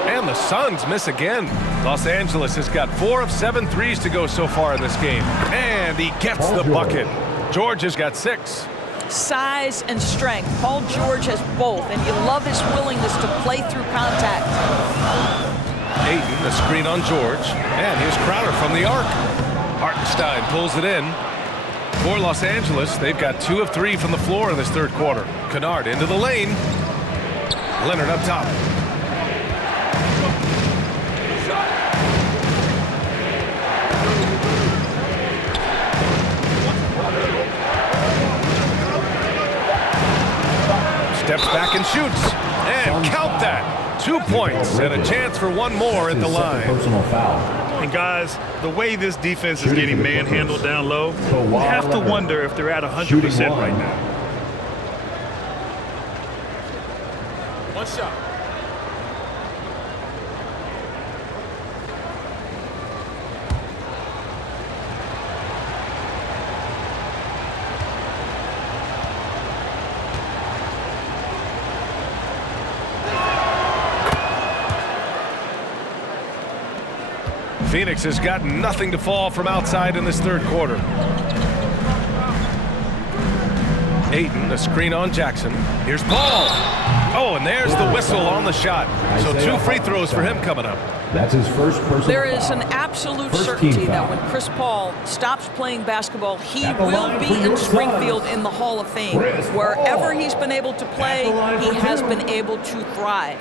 And the Suns miss again. Los Angeles has got 4 of 7 threes to go so far in this game. And he gets the bucket. George has got 6. Size and strength. Paul George has both, and you love his willingness to play through contact. Ayton, a screen on George. And here's Crowder from the arc. Hartenstein pulls it in. For Los Angeles, they've got 2 of 3 from the floor in this third quarter. Kennard into the lane. Leonard up top. Steps back and shoots. And count that. 2 points and a chance for one more at the line. Personal foul. And guys, the way this defense is getting manhandled down low, you have to wonder if they're at 100% right now. One shot. Phoenix has got nothing to fall from outside in this third quarter. Ayton, a screen on Jackson. Here's Paul. Oh, and there's the whistle on the shot. So 2 free throws for him coming up. That's his first personal There is foul. an absolute First certainty team that foul. when Chris Paul stops playing basketball, he At the will line be for in your Springfield Suns, in the Hall of Fame. Chris Paul. Wherever he's been able to play, At the line he for has two. been able to thrive.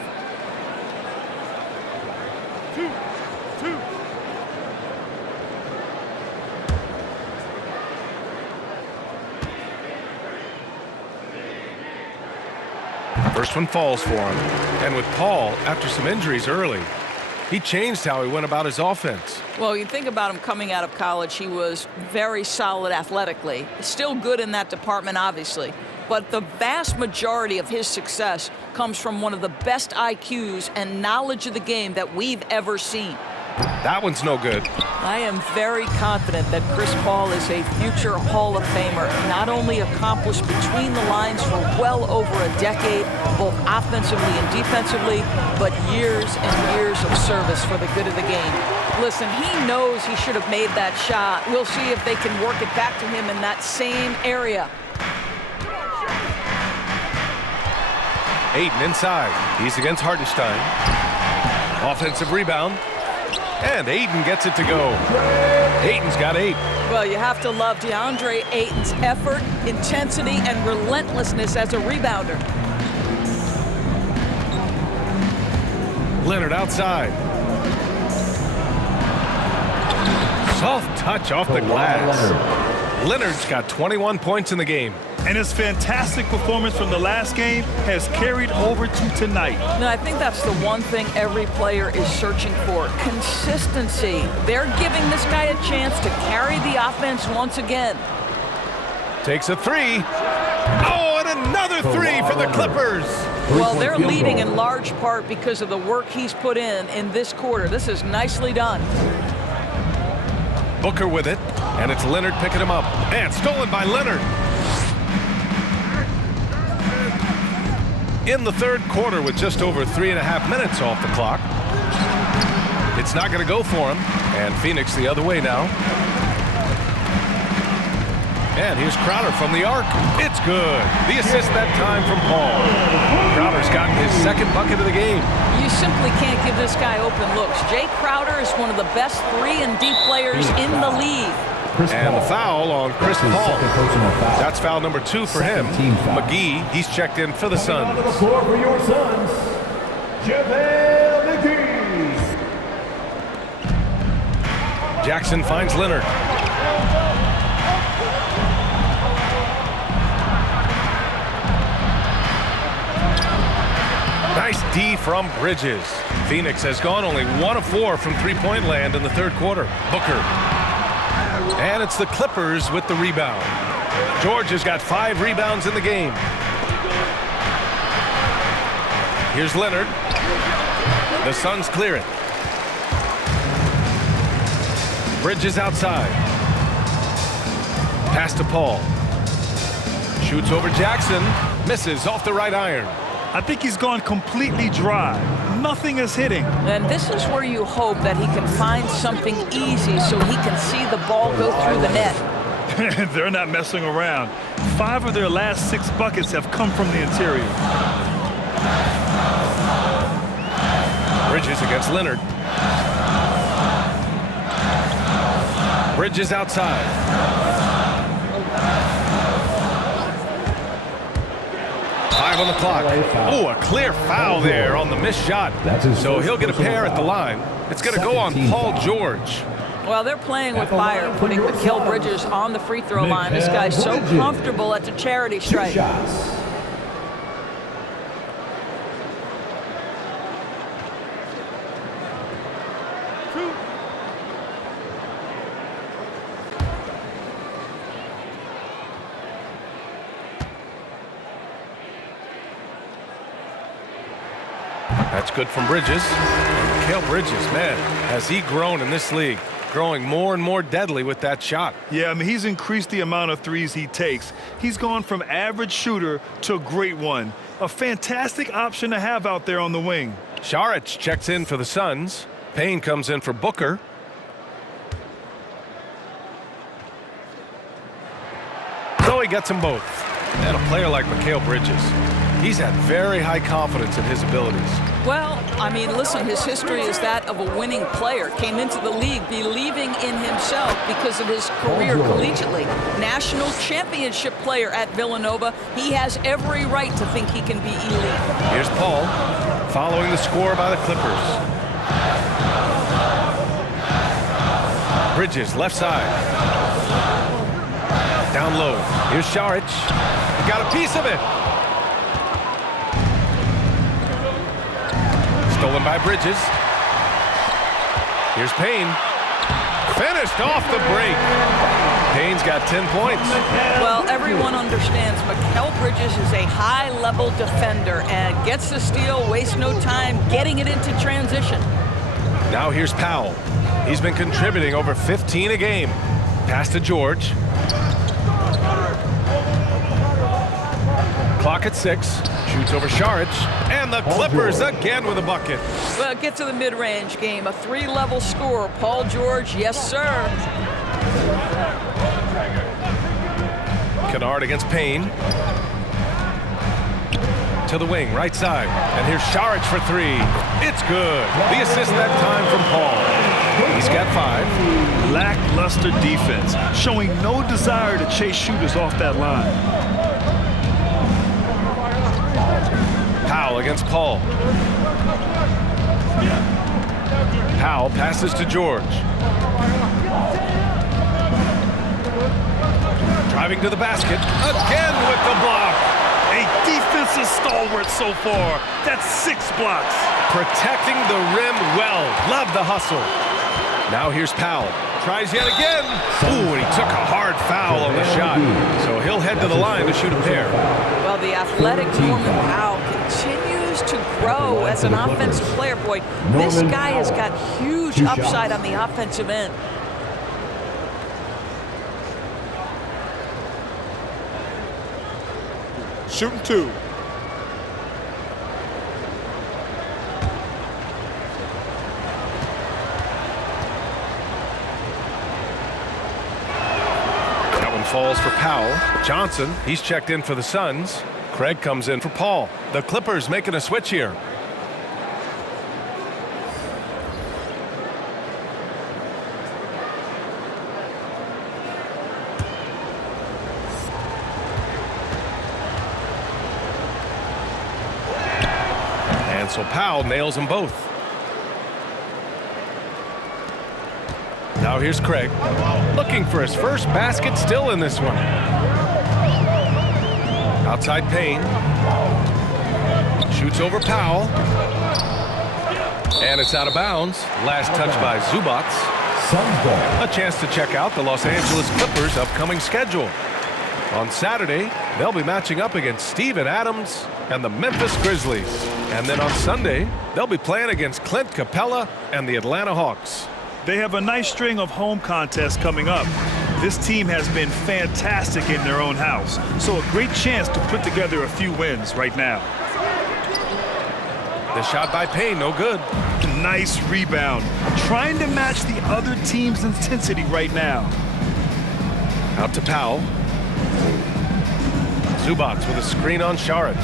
First one falls for him. And with Paul, after some injuries early, he changed how he went about his offense. Well, you think about him coming out of college, he was very solid athletically. Still good in that department, obviously. But the vast majority of his success comes from one of the best IQs and knowledge of the game that we've ever seen. That one's no good. I am very confident that Chris Paul is a future Hall of Famer, not only accomplished between the lines for well over a decade, both offensively and defensively, but years and years of service for the good of the game. Listen, he knows he should have made that shot. We'll see if they can work it back to him in that same area. Ayton inside. He's against Hartenstein. Offensive rebound. And Ayton gets it to go. Ayton's got 8. Well, you have to love DeAndre Ayton's effort, intensity, and relentlessness as a rebounder. Leonard outside. Soft touch off the glass. Leonard's got 21 points in the game. And his fantastic performance from the last game has carried over to tonight. No, I think that's the one thing every player is searching for. Consistency. They're giving this guy a chance to carry the offense once again. Takes a 3. Oh, and another 3 for the Clippers. Well, they're leading in large part because of the work he's put in this quarter. This is nicely done. Booker with it, and it's Leonard picking him up. And stolen by Leonard. In the third quarter with just over 3.5 minutes off the clock. It's not going to go for him. And Phoenix the other way now. And here's Crowder from the arc. It's good. The assist that time from Paul. Crowder's gotten his second bucket of the game. You simply can't give this guy open looks. Jay Crowder is one of the best 3-and-D players in the league. And the foul on Chris Paul. That's foul number 2 for him. McGee, he's checked in for the Suns. On the floor for your Suns, JaVale McGee. Jackson finds Leonard. Nice D from Bridges. Phoenix has gone only 1 of 4 from three-point land in the third quarter. Booker. And it's the Clippers with the rebound. George has got 5 rebounds in the game. Here's Leonard. The Suns clear it. Bridges outside. Pass to Paul. Shoots over Jackson. Misses off the right iron. I think he's gone completely dry. Nothing is hitting. And this is where you hope that he can find something easy so he can see the ball go through the net. They're not messing around. 5 of their last 6 buckets have come from the interior. Bridges against Leonard. Bridges outside. 5 on the clock. Oh, a clear foul there on the missed shot. So he'll get a pair at the line. It's going to go on Paul George. Well, they're playing with fire, putting Mikal Bridges on the free throw line. This guy's so comfortable at the charity stripe. That's good from Bridges. Mikal Bridges, man, has he grown in this league? Growing more and more deadly with that shot. Yeah, I mean, he's increased the amount of threes he takes. He's gone from average shooter to a great one. A fantastic option to have out there on the wing. Saric checks in for the Suns. Payne comes in for Booker. So he gets them both. And a player like Mikal Bridges, he's had very high confidence in his abilities. Well, I mean, listen, his history is that of a winning player. Came into the league believing in himself because of his career collegiately. National championship player at Villanova. He has every right to think he can be elite. Here's Paul, following the score by the Clippers. Bridges, left side. Down low. Here's Šarić. He got a piece of it. Stolen by Bridges. Here's Payne. Finished off the break. Payne's got 10 points. Well, everyone understands Mikal Bridges is a high-level defender and gets the steal, wastes no time getting it into transition. Now here's Powell. He's been contributing over 15 a game. Pass to George. Clock at 6. Shoots over Šarić. And the Clippers again with a bucket. Well, get to the mid-range game. A 3-level scorer. Paul George, yes, sir. Kennard against Payne. To the wing, right side. And here's Šarić for 3. It's good. The assist that time from Paul. He's got 5. Lackluster defense, showing no desire to chase shooters off that line. Powell against Paul. Powell passes to George. Driving to the basket. Again with the block. A defensive stalwart so far. That's 6 blocks. Protecting the rim well. Love the hustle. Now here's Powell. Tries yet again. Ooh, and he took a hard foul on the shot. So he'll head to the line to shoot a pair. Well, the athletic Norman Powell continues to grow as an offensive player. Boy, this guy has got huge upside on the offensive end. Shooting 2. Falls for Powell. Johnson, he's checked in for the Suns. Craig comes in for Paul. The Clippers making a switch here. And so Powell nails them both. Now here's Craig, looking for his first basket, still in this one. Outside Payne. Shoots over Powell. And it's out of bounds. Last touch by Zubac. A chance to check out the Los Angeles Clippers' upcoming schedule. On Saturday, they'll be matching up against Steven Adams and the Memphis Grizzlies. And then on Sunday, they'll be playing against Clint Capella and the Atlanta Hawks. They have a nice string of home contests coming up. This team has been fantastic in their own house, so a great chance to put together a few wins right now. The shot by Payne, no good. Nice rebound. Trying to match the other team's intensity right now. Out to Powell. Zubac with a screen on Šarić.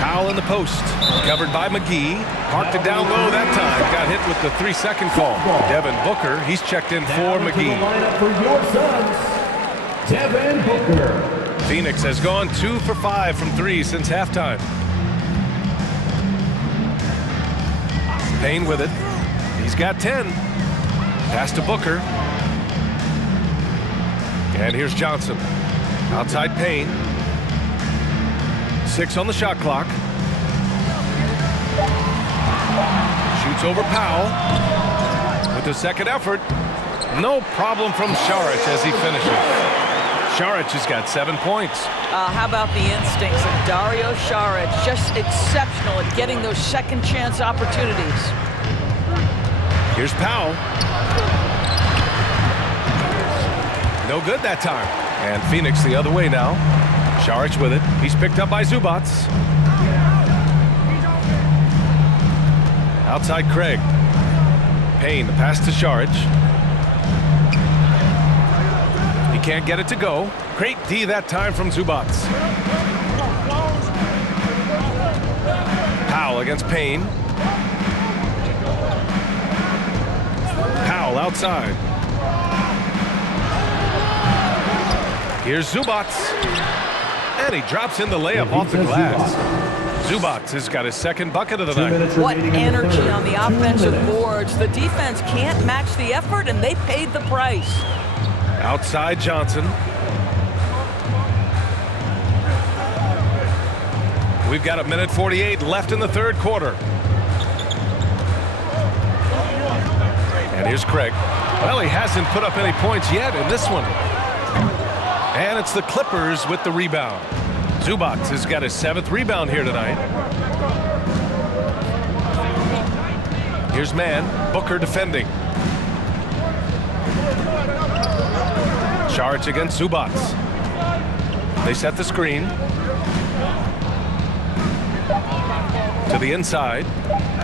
Powell in the post, covered by McGee. Parked it down low that time. Got hit with the 3-second call. Devin Booker, he's checked in for McGee. Lineup for your Suns, Devin Booker. Phoenix has gone 2 for 5 from 3 since halftime. Payne with it. He's got 10. Pass to Booker. And here's Johnson. Outside Payne. 6 on the shot clock. Shoots over Powell. With the second effort. No problem from Šarić as he finishes. Šarić has got 7 points. How about the instincts of Dario Šarić? Just exceptional at getting those second chance opportunities. Here's Powell. No good that time. And Phoenix the other way now. Šarić with it. He's picked up by Zubac. Outside Craig. Payne, the pass to Šarić. He can't get it to go. Great D that time from Zubac. Powell against Payne. Powell outside. Here's Zubac. And he drops in the layup off the glass. Zubac has got his second bucket of the night. What energy on the offensive boards. The defense can't match the effort, and they paid the price. Outside Johnson. We've got 1:48 left in the third quarter. And here's Craig. Well, he hasn't put up any points yet in this one. And it's the Clippers with the rebound. Zubac has got his 7th rebound here tonight. Here's man. Booker defending. Charge against Zubac. They set the screen. To the inside.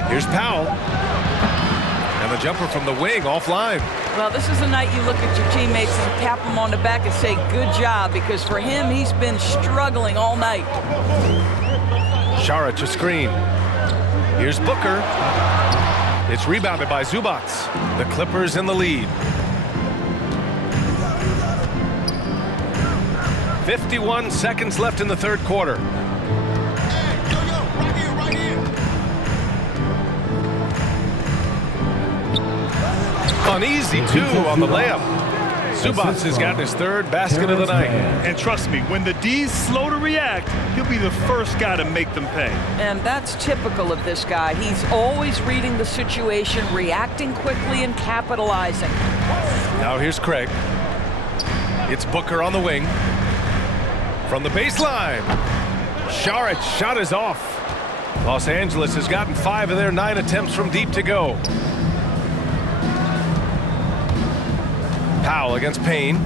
Here's Powell. And the jumper from the wing offline. Well, this is the night you look at your teammates and tap them on the back and say, good job, because for him, he's been struggling all night. Saric a screen. Here's Booker. It's rebounded by Zubac. The Clippers in the lead. 51 seconds left in the third quarter. Uneasy, too, on the layup. Zubac has gotten his 3rd basket of the night. And trust me, when the D's slow to react, he'll be the first guy to make them pay. And that's typical of this guy. He's always reading the situation, reacting quickly, and capitalizing. Now here's Craig. It's Booker on the wing. From the baseline. Saric shot is off. Los Angeles has gotten 5 of their 9 attempts from deep to go. Powell against Payne.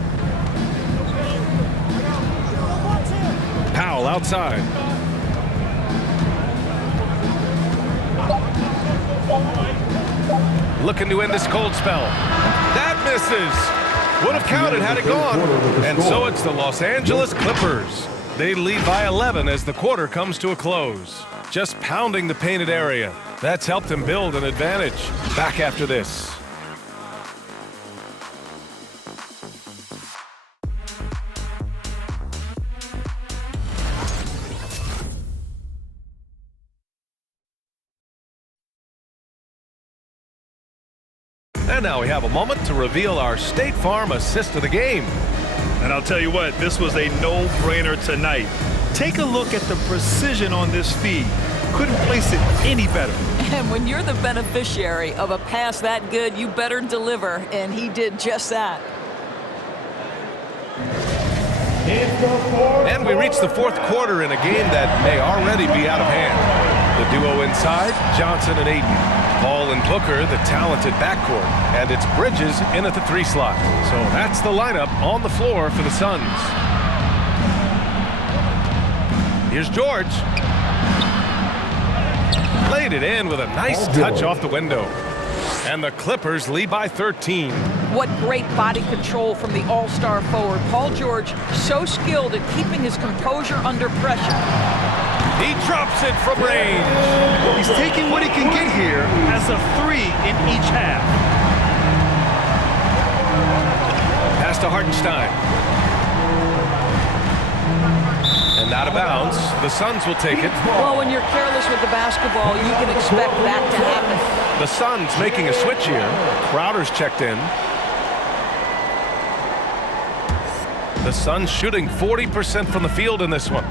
Powell outside. Looking to end this cold spell. That misses. Would have counted had it gone. And so it's the Los Angeles Clippers. They lead by 11 as the quarter comes to a close. Just pounding the painted area. That's helped him build an advantage. Back after this. And now we have a moment to reveal our State Farm assist of the game. And I'll tell you what, this was a no-brainer tonight. Take a look at the precision on this feed. Couldn't place it any better. And when you're the beneficiary of a pass that good, you better deliver, and he did just that. And we reach the fourth quarter in a game that may already be out of hand. The duo inside, Johnson and Ayton. Paul and Booker, the talented backcourt. And it's Bridges in at the 3 slot. So that's the lineup on the floor for the Suns. Here's George. Laid it in with a nice touch off the window. And the Clippers lead by 13. What great body control from the all-star forward. Paul George, so skilled at keeping his composure under pressure. He drops it from range. He's taking what he can get here as a 3 in each half. Pass to Hartenstein. And out of bounds. The Suns will take it. Well, when you're careless with the basketball, you can expect that to happen. The Suns making a switch here. Crowder's checked in. The Suns shooting 40% from the field in this one.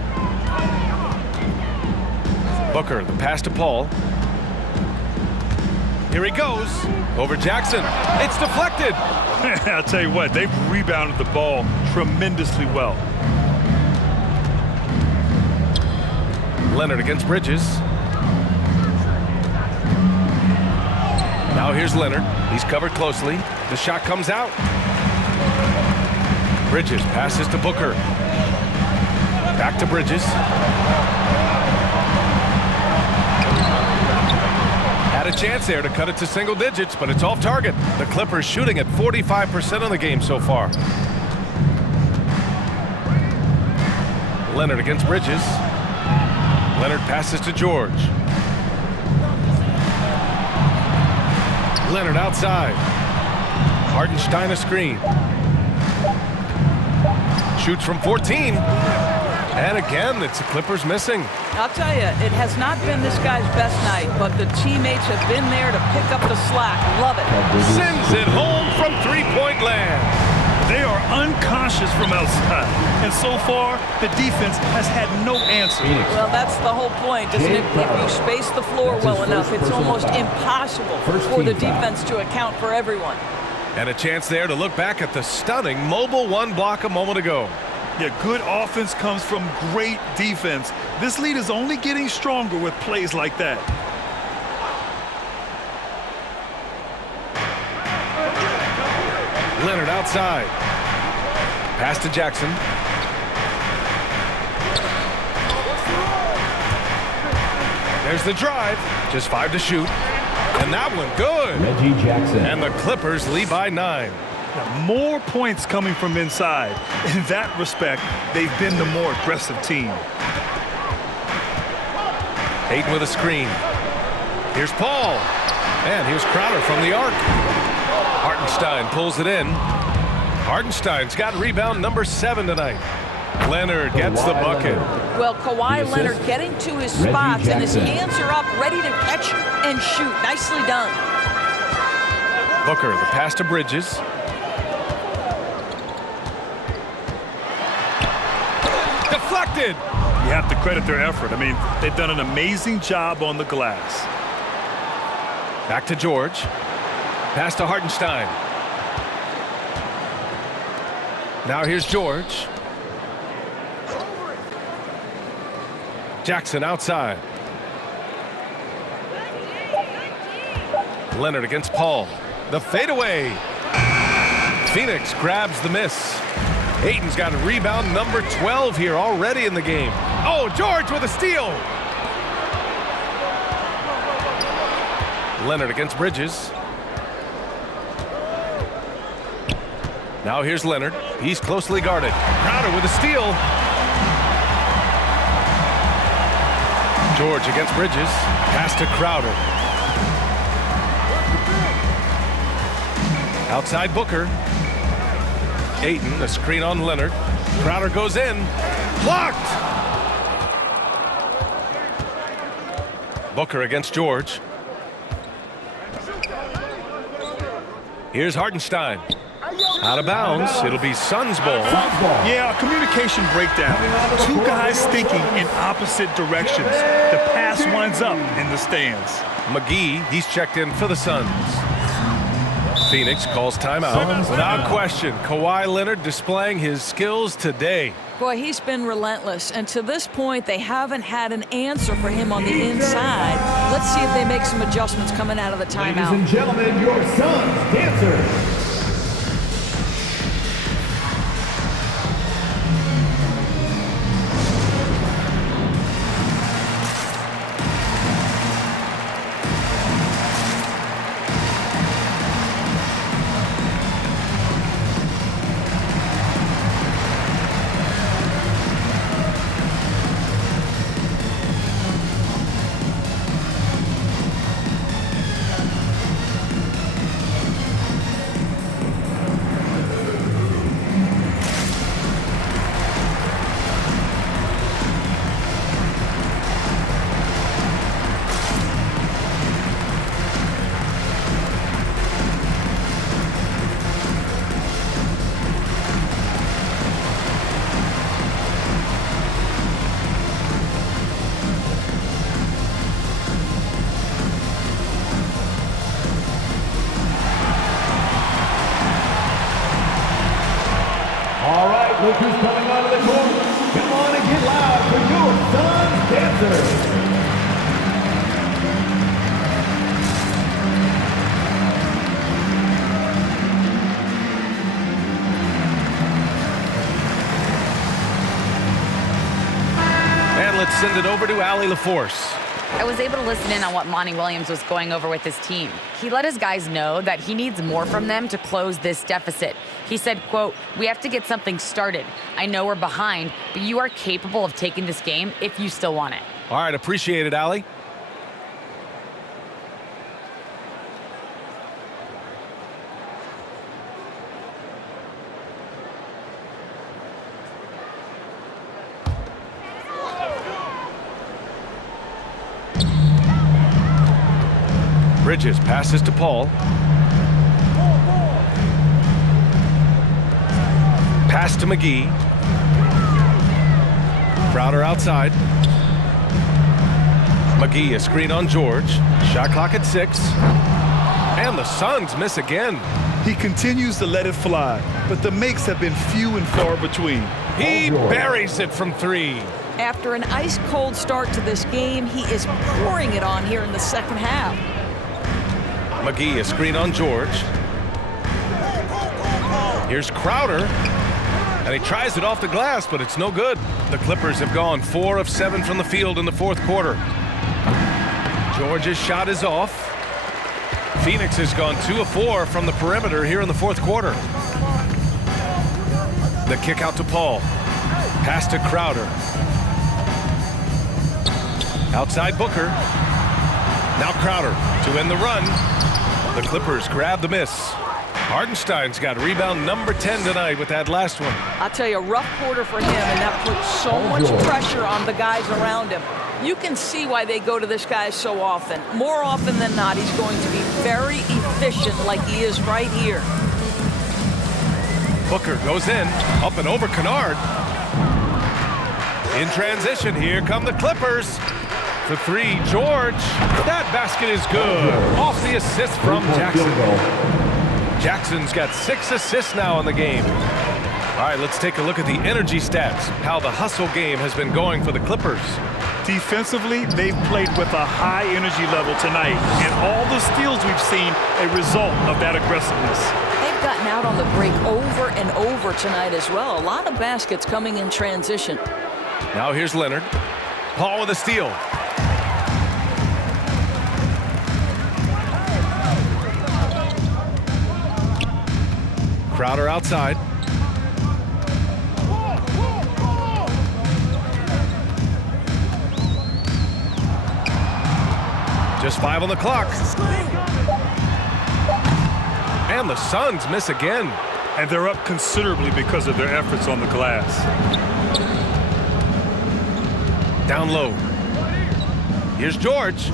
Booker, the pass to Paul. Here he goes. Over Jackson. It's deflected. I'll tell you what, they've rebounded the ball tremendously well. Leonard against Bridges. Now here's Leonard. He's covered closely. The shot comes out. Bridges passes to Booker. Back to Bridges. Had a chance there to cut it to single digits, but it's off target. The Clippers shooting at 45% of the game so far. Leonard against Bridges. Leonard passes to George. Leonard outside. Hartenstein a screen. Shoots from 14. And again, it's the Clippers missing. I'll tell you, it has not been this guy's best night, but the teammates have been there to pick up the slack. Love it. Sends it home from three-point land. They are unconscious from outside, and so far, the defense has had no answer. Well, that's the whole point, isn't it? If you space the floor well enough, it's almost impossible for the defense to account for everyone. And a chance there to look back at the stunning mobile one block a moment ago. Yeah, good offense comes from great defense. This lead is only getting stronger with plays like that. Leonard outside. Pass to Jackson. There's the drive. Just 5 to shoot. And that one good. Reggie Jackson. And the Clippers lead by 9. Now, more points coming from inside. In that respect, they've been the more aggressive team. Ayton with a screen. Here's Paul. And here's Crowder from the arc. Hartenstein pulls it in. Hartenstein's got rebound number 7 tonight. Leonard gets the bucket. Well, Kawhi Leonard getting to his spots, and his hands are up, ready to catch and shoot. Nicely done. Booker, the pass to Bridges. Deflected. You have to credit their effort. I mean, they've done an amazing job on the glass. Back to George. Pass to Hartenstein. Now here's George. Jackson outside. Leonard against Paul. The fadeaway. Phoenix grabs the miss. Ayton's got a rebound number 12 here already in the game. Oh, George with a steal. Leonard against Bridges. Now here's Leonard. He's closely guarded. Crowder with a steal. George against Bridges. Pass to Crowder. Outside Booker. Ayton, a screen on Leonard. Crowder goes in. Blocked! Booker against George. Here's Hartenstein. Out of bounds. It'll be Suns ball. Yeah, communication breakdown. Two guys thinking in opposite directions. The pass winds up in the stands. McGee, he's checked in for the Suns. Phoenix calls timeout. Without question, Kawhi Leonard displaying his skills today. Boy, he's been relentless, and to this point, they haven't had an answer for him on the inside. Let's see if they make some adjustments coming out of the timeout. Ladies and gentlemen, your Suns dancers. Look who's coming onto the court. Come on and get loud for your Suns dancers. And let's send it over to Allie LaForce. I was able to listen in on what Monty Williams was going over with his team. He let his guys know that he needs more from them to close this deficit. He said, quote, "We have to get something started. I know we're behind, but you are capable of taking this game if you still want it." All right, appreciate it, Allie. Bridges passes to Paul. Pass to McGee. Crowder outside. McGee, a screen on George. Shot clock at 6. And the Suns miss again. He continues to let it fly, but the makes have been few and far between. He buries it from 3. After an ice-cold start to this game, he is pouring it on here in the second half. McGee, a screen on George. Here's Crowder. And he tries it off the glass, but it's no good. The Clippers have gone 4 of 7 from the field in the fourth quarter. George's shot is off. Phoenix has gone 2 of 4 from the perimeter here in the fourth quarter. The kick out to Paul. Pass to Crowder. Outside Booker. Now Crowder to end the run. The Clippers grab the miss. Hartenstein's got rebound number 10 tonight with that last one. I'll tell you, a rough quarter for him, and that puts so much pressure on the guys around him. You can see why they go to this guy so often. More often than not, he's going to be very efficient like he is right here. Booker goes in, up and over Kennard. In transition, here come the Clippers. For 3, George. That basket is good. Off the assist from Jackson. Jackson's got 6 assists now in the game. All right, let's take a look at the energy stats, how the hustle game has been going for the Clippers. Defensively, they've played with a high energy level tonight, and all the steals we've seen a result of that aggressiveness. They've gotten out on the break over and over tonight as well. A lot of baskets coming in transition. Now here's Leonard. Paul with a steal. Crowder outside. Just 5 on the clock. And the Suns miss again. And they're up considerably because of their efforts on the glass. Down low. Here's George.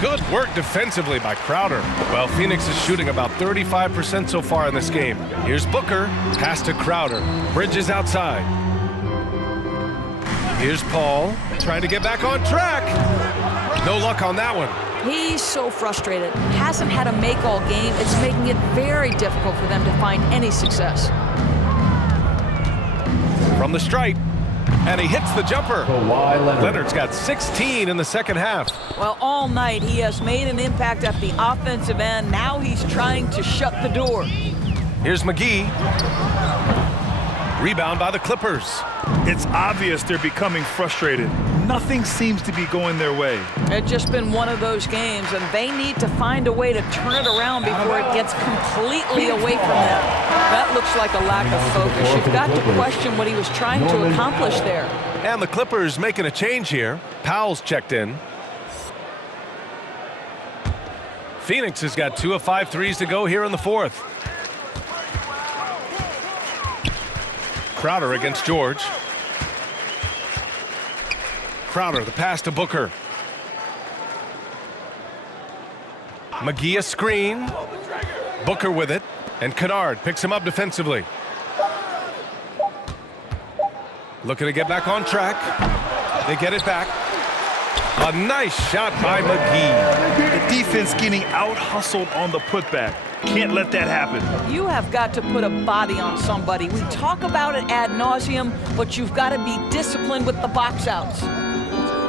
Good work defensively by Crowder. Well, Phoenix is shooting about 35% so far in this game. Here's Booker. Pass to Crowder. Bridges outside. Here's Paul. Trying to get back on track. No luck on that one. He's so frustrated. Hasn't had a make all game. It's making it very difficult for them to find any success. From the stripe. And he hits the jumper. Kawhi Leonard. Leonard's got 16 in the second half. Well, all night he has made an impact at the offensive end. Now he's trying to shut the door. Here's McGee. Rebound by the Clippers. It's obvious they're becoming frustrated. Nothing seems to be going their way. It's just been one of those games, and they need to find a way to turn it around before it gets completely away from them. That looks like a lack of focus. You've got to question what he was trying to accomplish there. And the Clippers making a change here. Powell's checked in. Phoenix has got 2 of 5 threes to go here in the fourth. Crowder against George. Crowder, the pass to Booker. McGee a screen. Booker with it. And Kennard picks him up defensively. Looking to get back on track. They get it back. A nice shot by McGee. The defense getting out-hustled on the putback. Can't let that happen. You have got to put a body on somebody. We talk about it ad nauseum, but you've got to be disciplined with the box outs.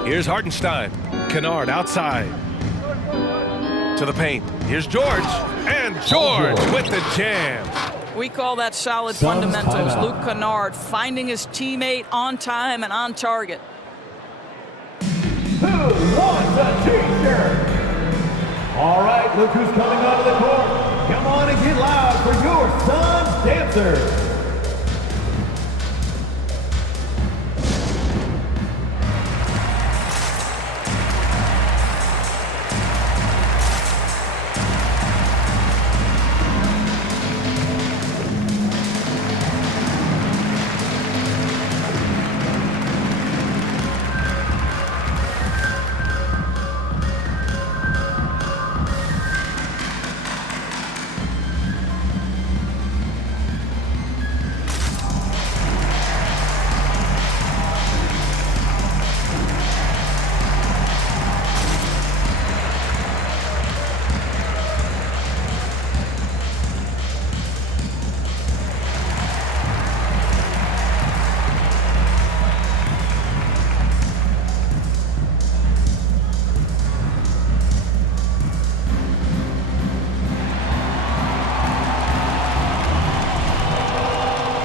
Here's Hartenstein. Kennard outside. To the paint. Here's George. And George with the jam. We call that solid fundamentals. Luke Kennard finding his teammate on time and on target. wants a T-shirt. All right, look who's coming onto the court. Come on and get loud for your son's dancer.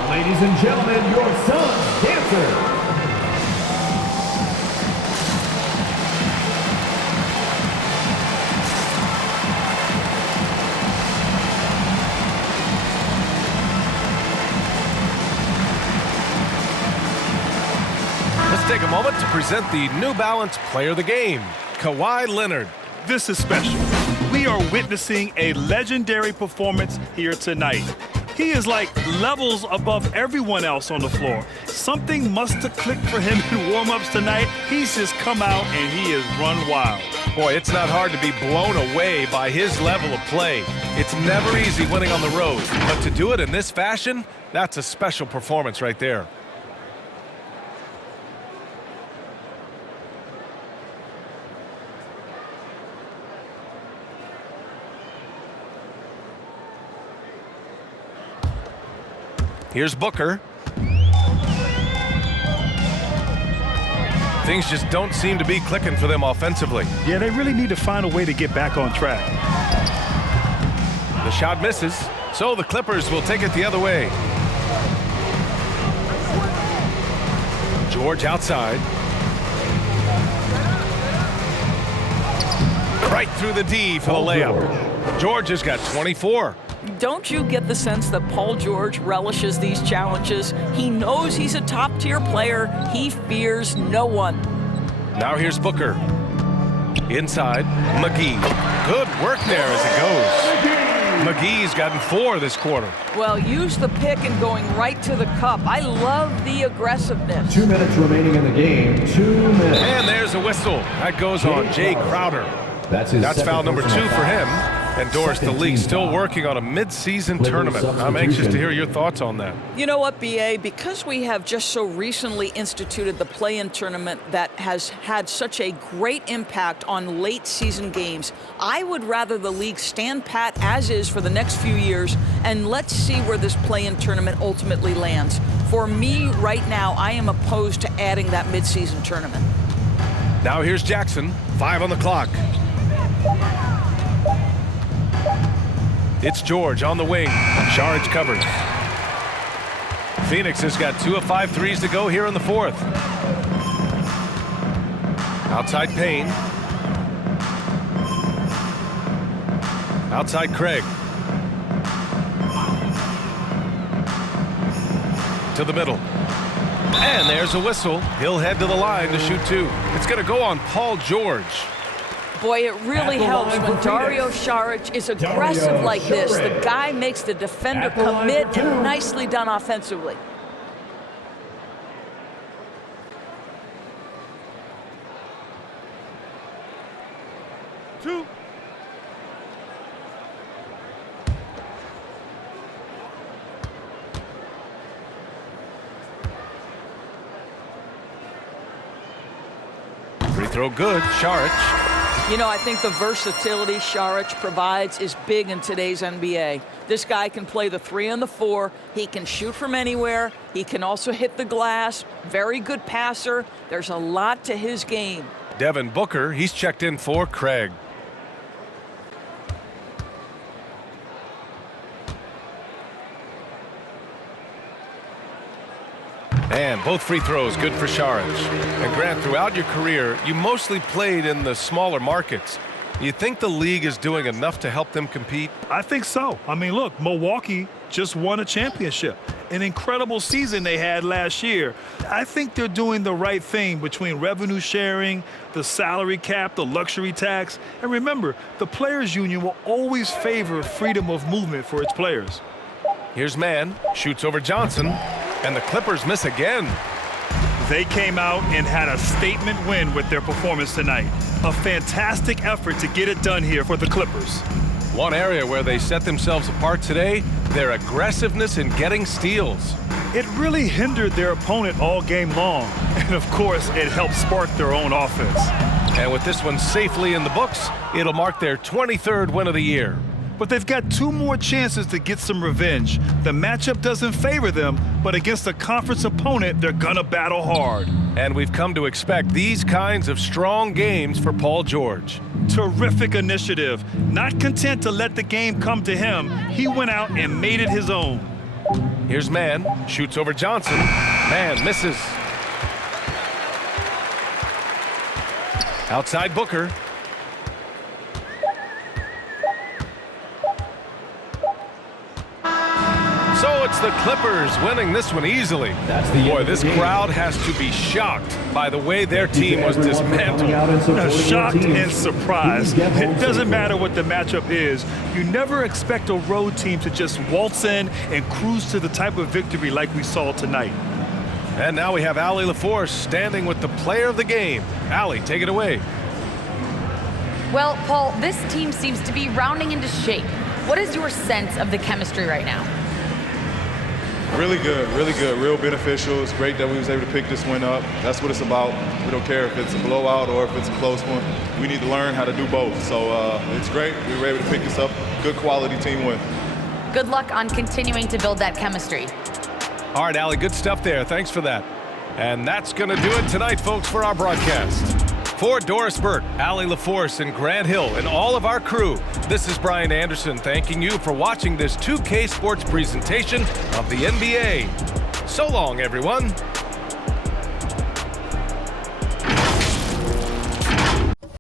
Ladies and gentlemen, your son's dancer. Let's take a moment to present the New Balance Player of the Game, Kawhi Leonard. This is special. We are witnessing a legendary performance here tonight. He is like levels above everyone else on the floor. Something must have clicked for him in warm-ups tonight. He's just come out and he has run wild. Boy, it's not hard to be blown away by his level of play. It's never easy winning on the road, but to do it in this fashion, that's a special performance right there. Here's Booker. Things just don't seem to be clicking for them offensively. Yeah, they really need to find a way to get back on track. The shot misses, so the Clippers will take it the other way. George outside. Right through the D for the layup. George has got 24. Don't you get the sense that Paul George relishes these challenges? He knows he's a top-tier player. He fears no one. Now here's Booker. Inside, McGee. Good work there as it goes. McGee's gotten 4 this quarter. Well, use the pick and going right to the cup. I love the aggressiveness. 2 minutes remaining in the game. 2 minutes. And there's a whistle. That goes on Jay Crowder. That's foul number 2 for him. And Doris, the league still working on a mid-season tournament. I'm anxious to hear your thoughts on that. You know what, BA? Because we have just so recently instituted the play-in tournament that has had such a great impact on late-season games, I would rather the league stand pat as is for the next few years, and let's see where this play-in tournament ultimately lands. For me, right now, I am opposed to adding that mid-season tournament. Now here's Jackson. 5 on the clock. It's George on the wing. Saric covers. Phoenix has got 2 of 5 threes to go here in the 4th. Outside Payne. Outside Craig. To the middle. And there's a whistle. He'll head to the line to shoot 2. It's going to go on Paul George. Boy, it really helps when Dario Saric is aggressive like this. The guy makes the defender commit, and nicely done offensively. Two. Free throw good. Saric. You know, I think the versatility Saric provides is big in today's NBA. This guy can play the 3 and the 4. He can shoot from anywhere. He can also hit the glass. Very good passer. There's a lot to his game. Devin Booker, he's checked in for Craig. And both free throws good for Saric. And Grant, throughout your career, you mostly played in the smaller markets. You think the league is doing enough to help them compete? I think so. I mean, look, Milwaukee just won a championship. An incredible season they had last year. I think they're doing the right thing between revenue sharing, the salary cap, the luxury tax. And remember, the players' union will always favor freedom of movement for its players. Here's Mann, shoots over Johnson, and the Clippers miss again. They came out and had a statement win with their performance tonight. A fantastic effort to get it done here for the Clippers. One area where they set themselves apart today, their aggressiveness in getting steals. It really hindered their opponent all game long. And of course, it helped spark their own offense. And with this one safely in the books, it'll mark their 23rd win of the year. But they've got 2 more chances to get some revenge. The matchup doesn't favor them, but against a conference opponent, they're gonna battle hard. And we've come to expect these kinds of strong games for Paul George. Terrific initiative. Not content to let the game come to him, he went out and made it his own. Here's Mann, shoots over Johnson. Mann misses. Outside Booker. So it's the Clippers winning this one easily. Boy, this crowd has to be shocked by the way their team was dismantled. Shocked and surprised. It doesn't matter what the matchup is. You never expect a road team to just waltz in and cruise to the type of victory like we saw tonight. And now we have Allie LaForce standing with the player of the game. Allie, take it away. Well, Paul, this team seems to be rounding into shape. What is your sense of the chemistry right now? Really good, real beneficial. It's great that we was able to pick this one up. That's what it's about. We don't care if it's a blowout or if it's a close one. We need to learn how to do both. So it's great. We were able to pick this up. Good quality team win. Good luck on continuing to build that chemistry. All right, Allie, good stuff there. Thanks for that. And that's going to do it tonight, folks, for our broadcast. For Doris Burke, Allie LaForce, and Grant Hill, and all of our crew, this is Brian Anderson thanking you for watching this 2K Sports presentation of the NBA. So long, everyone.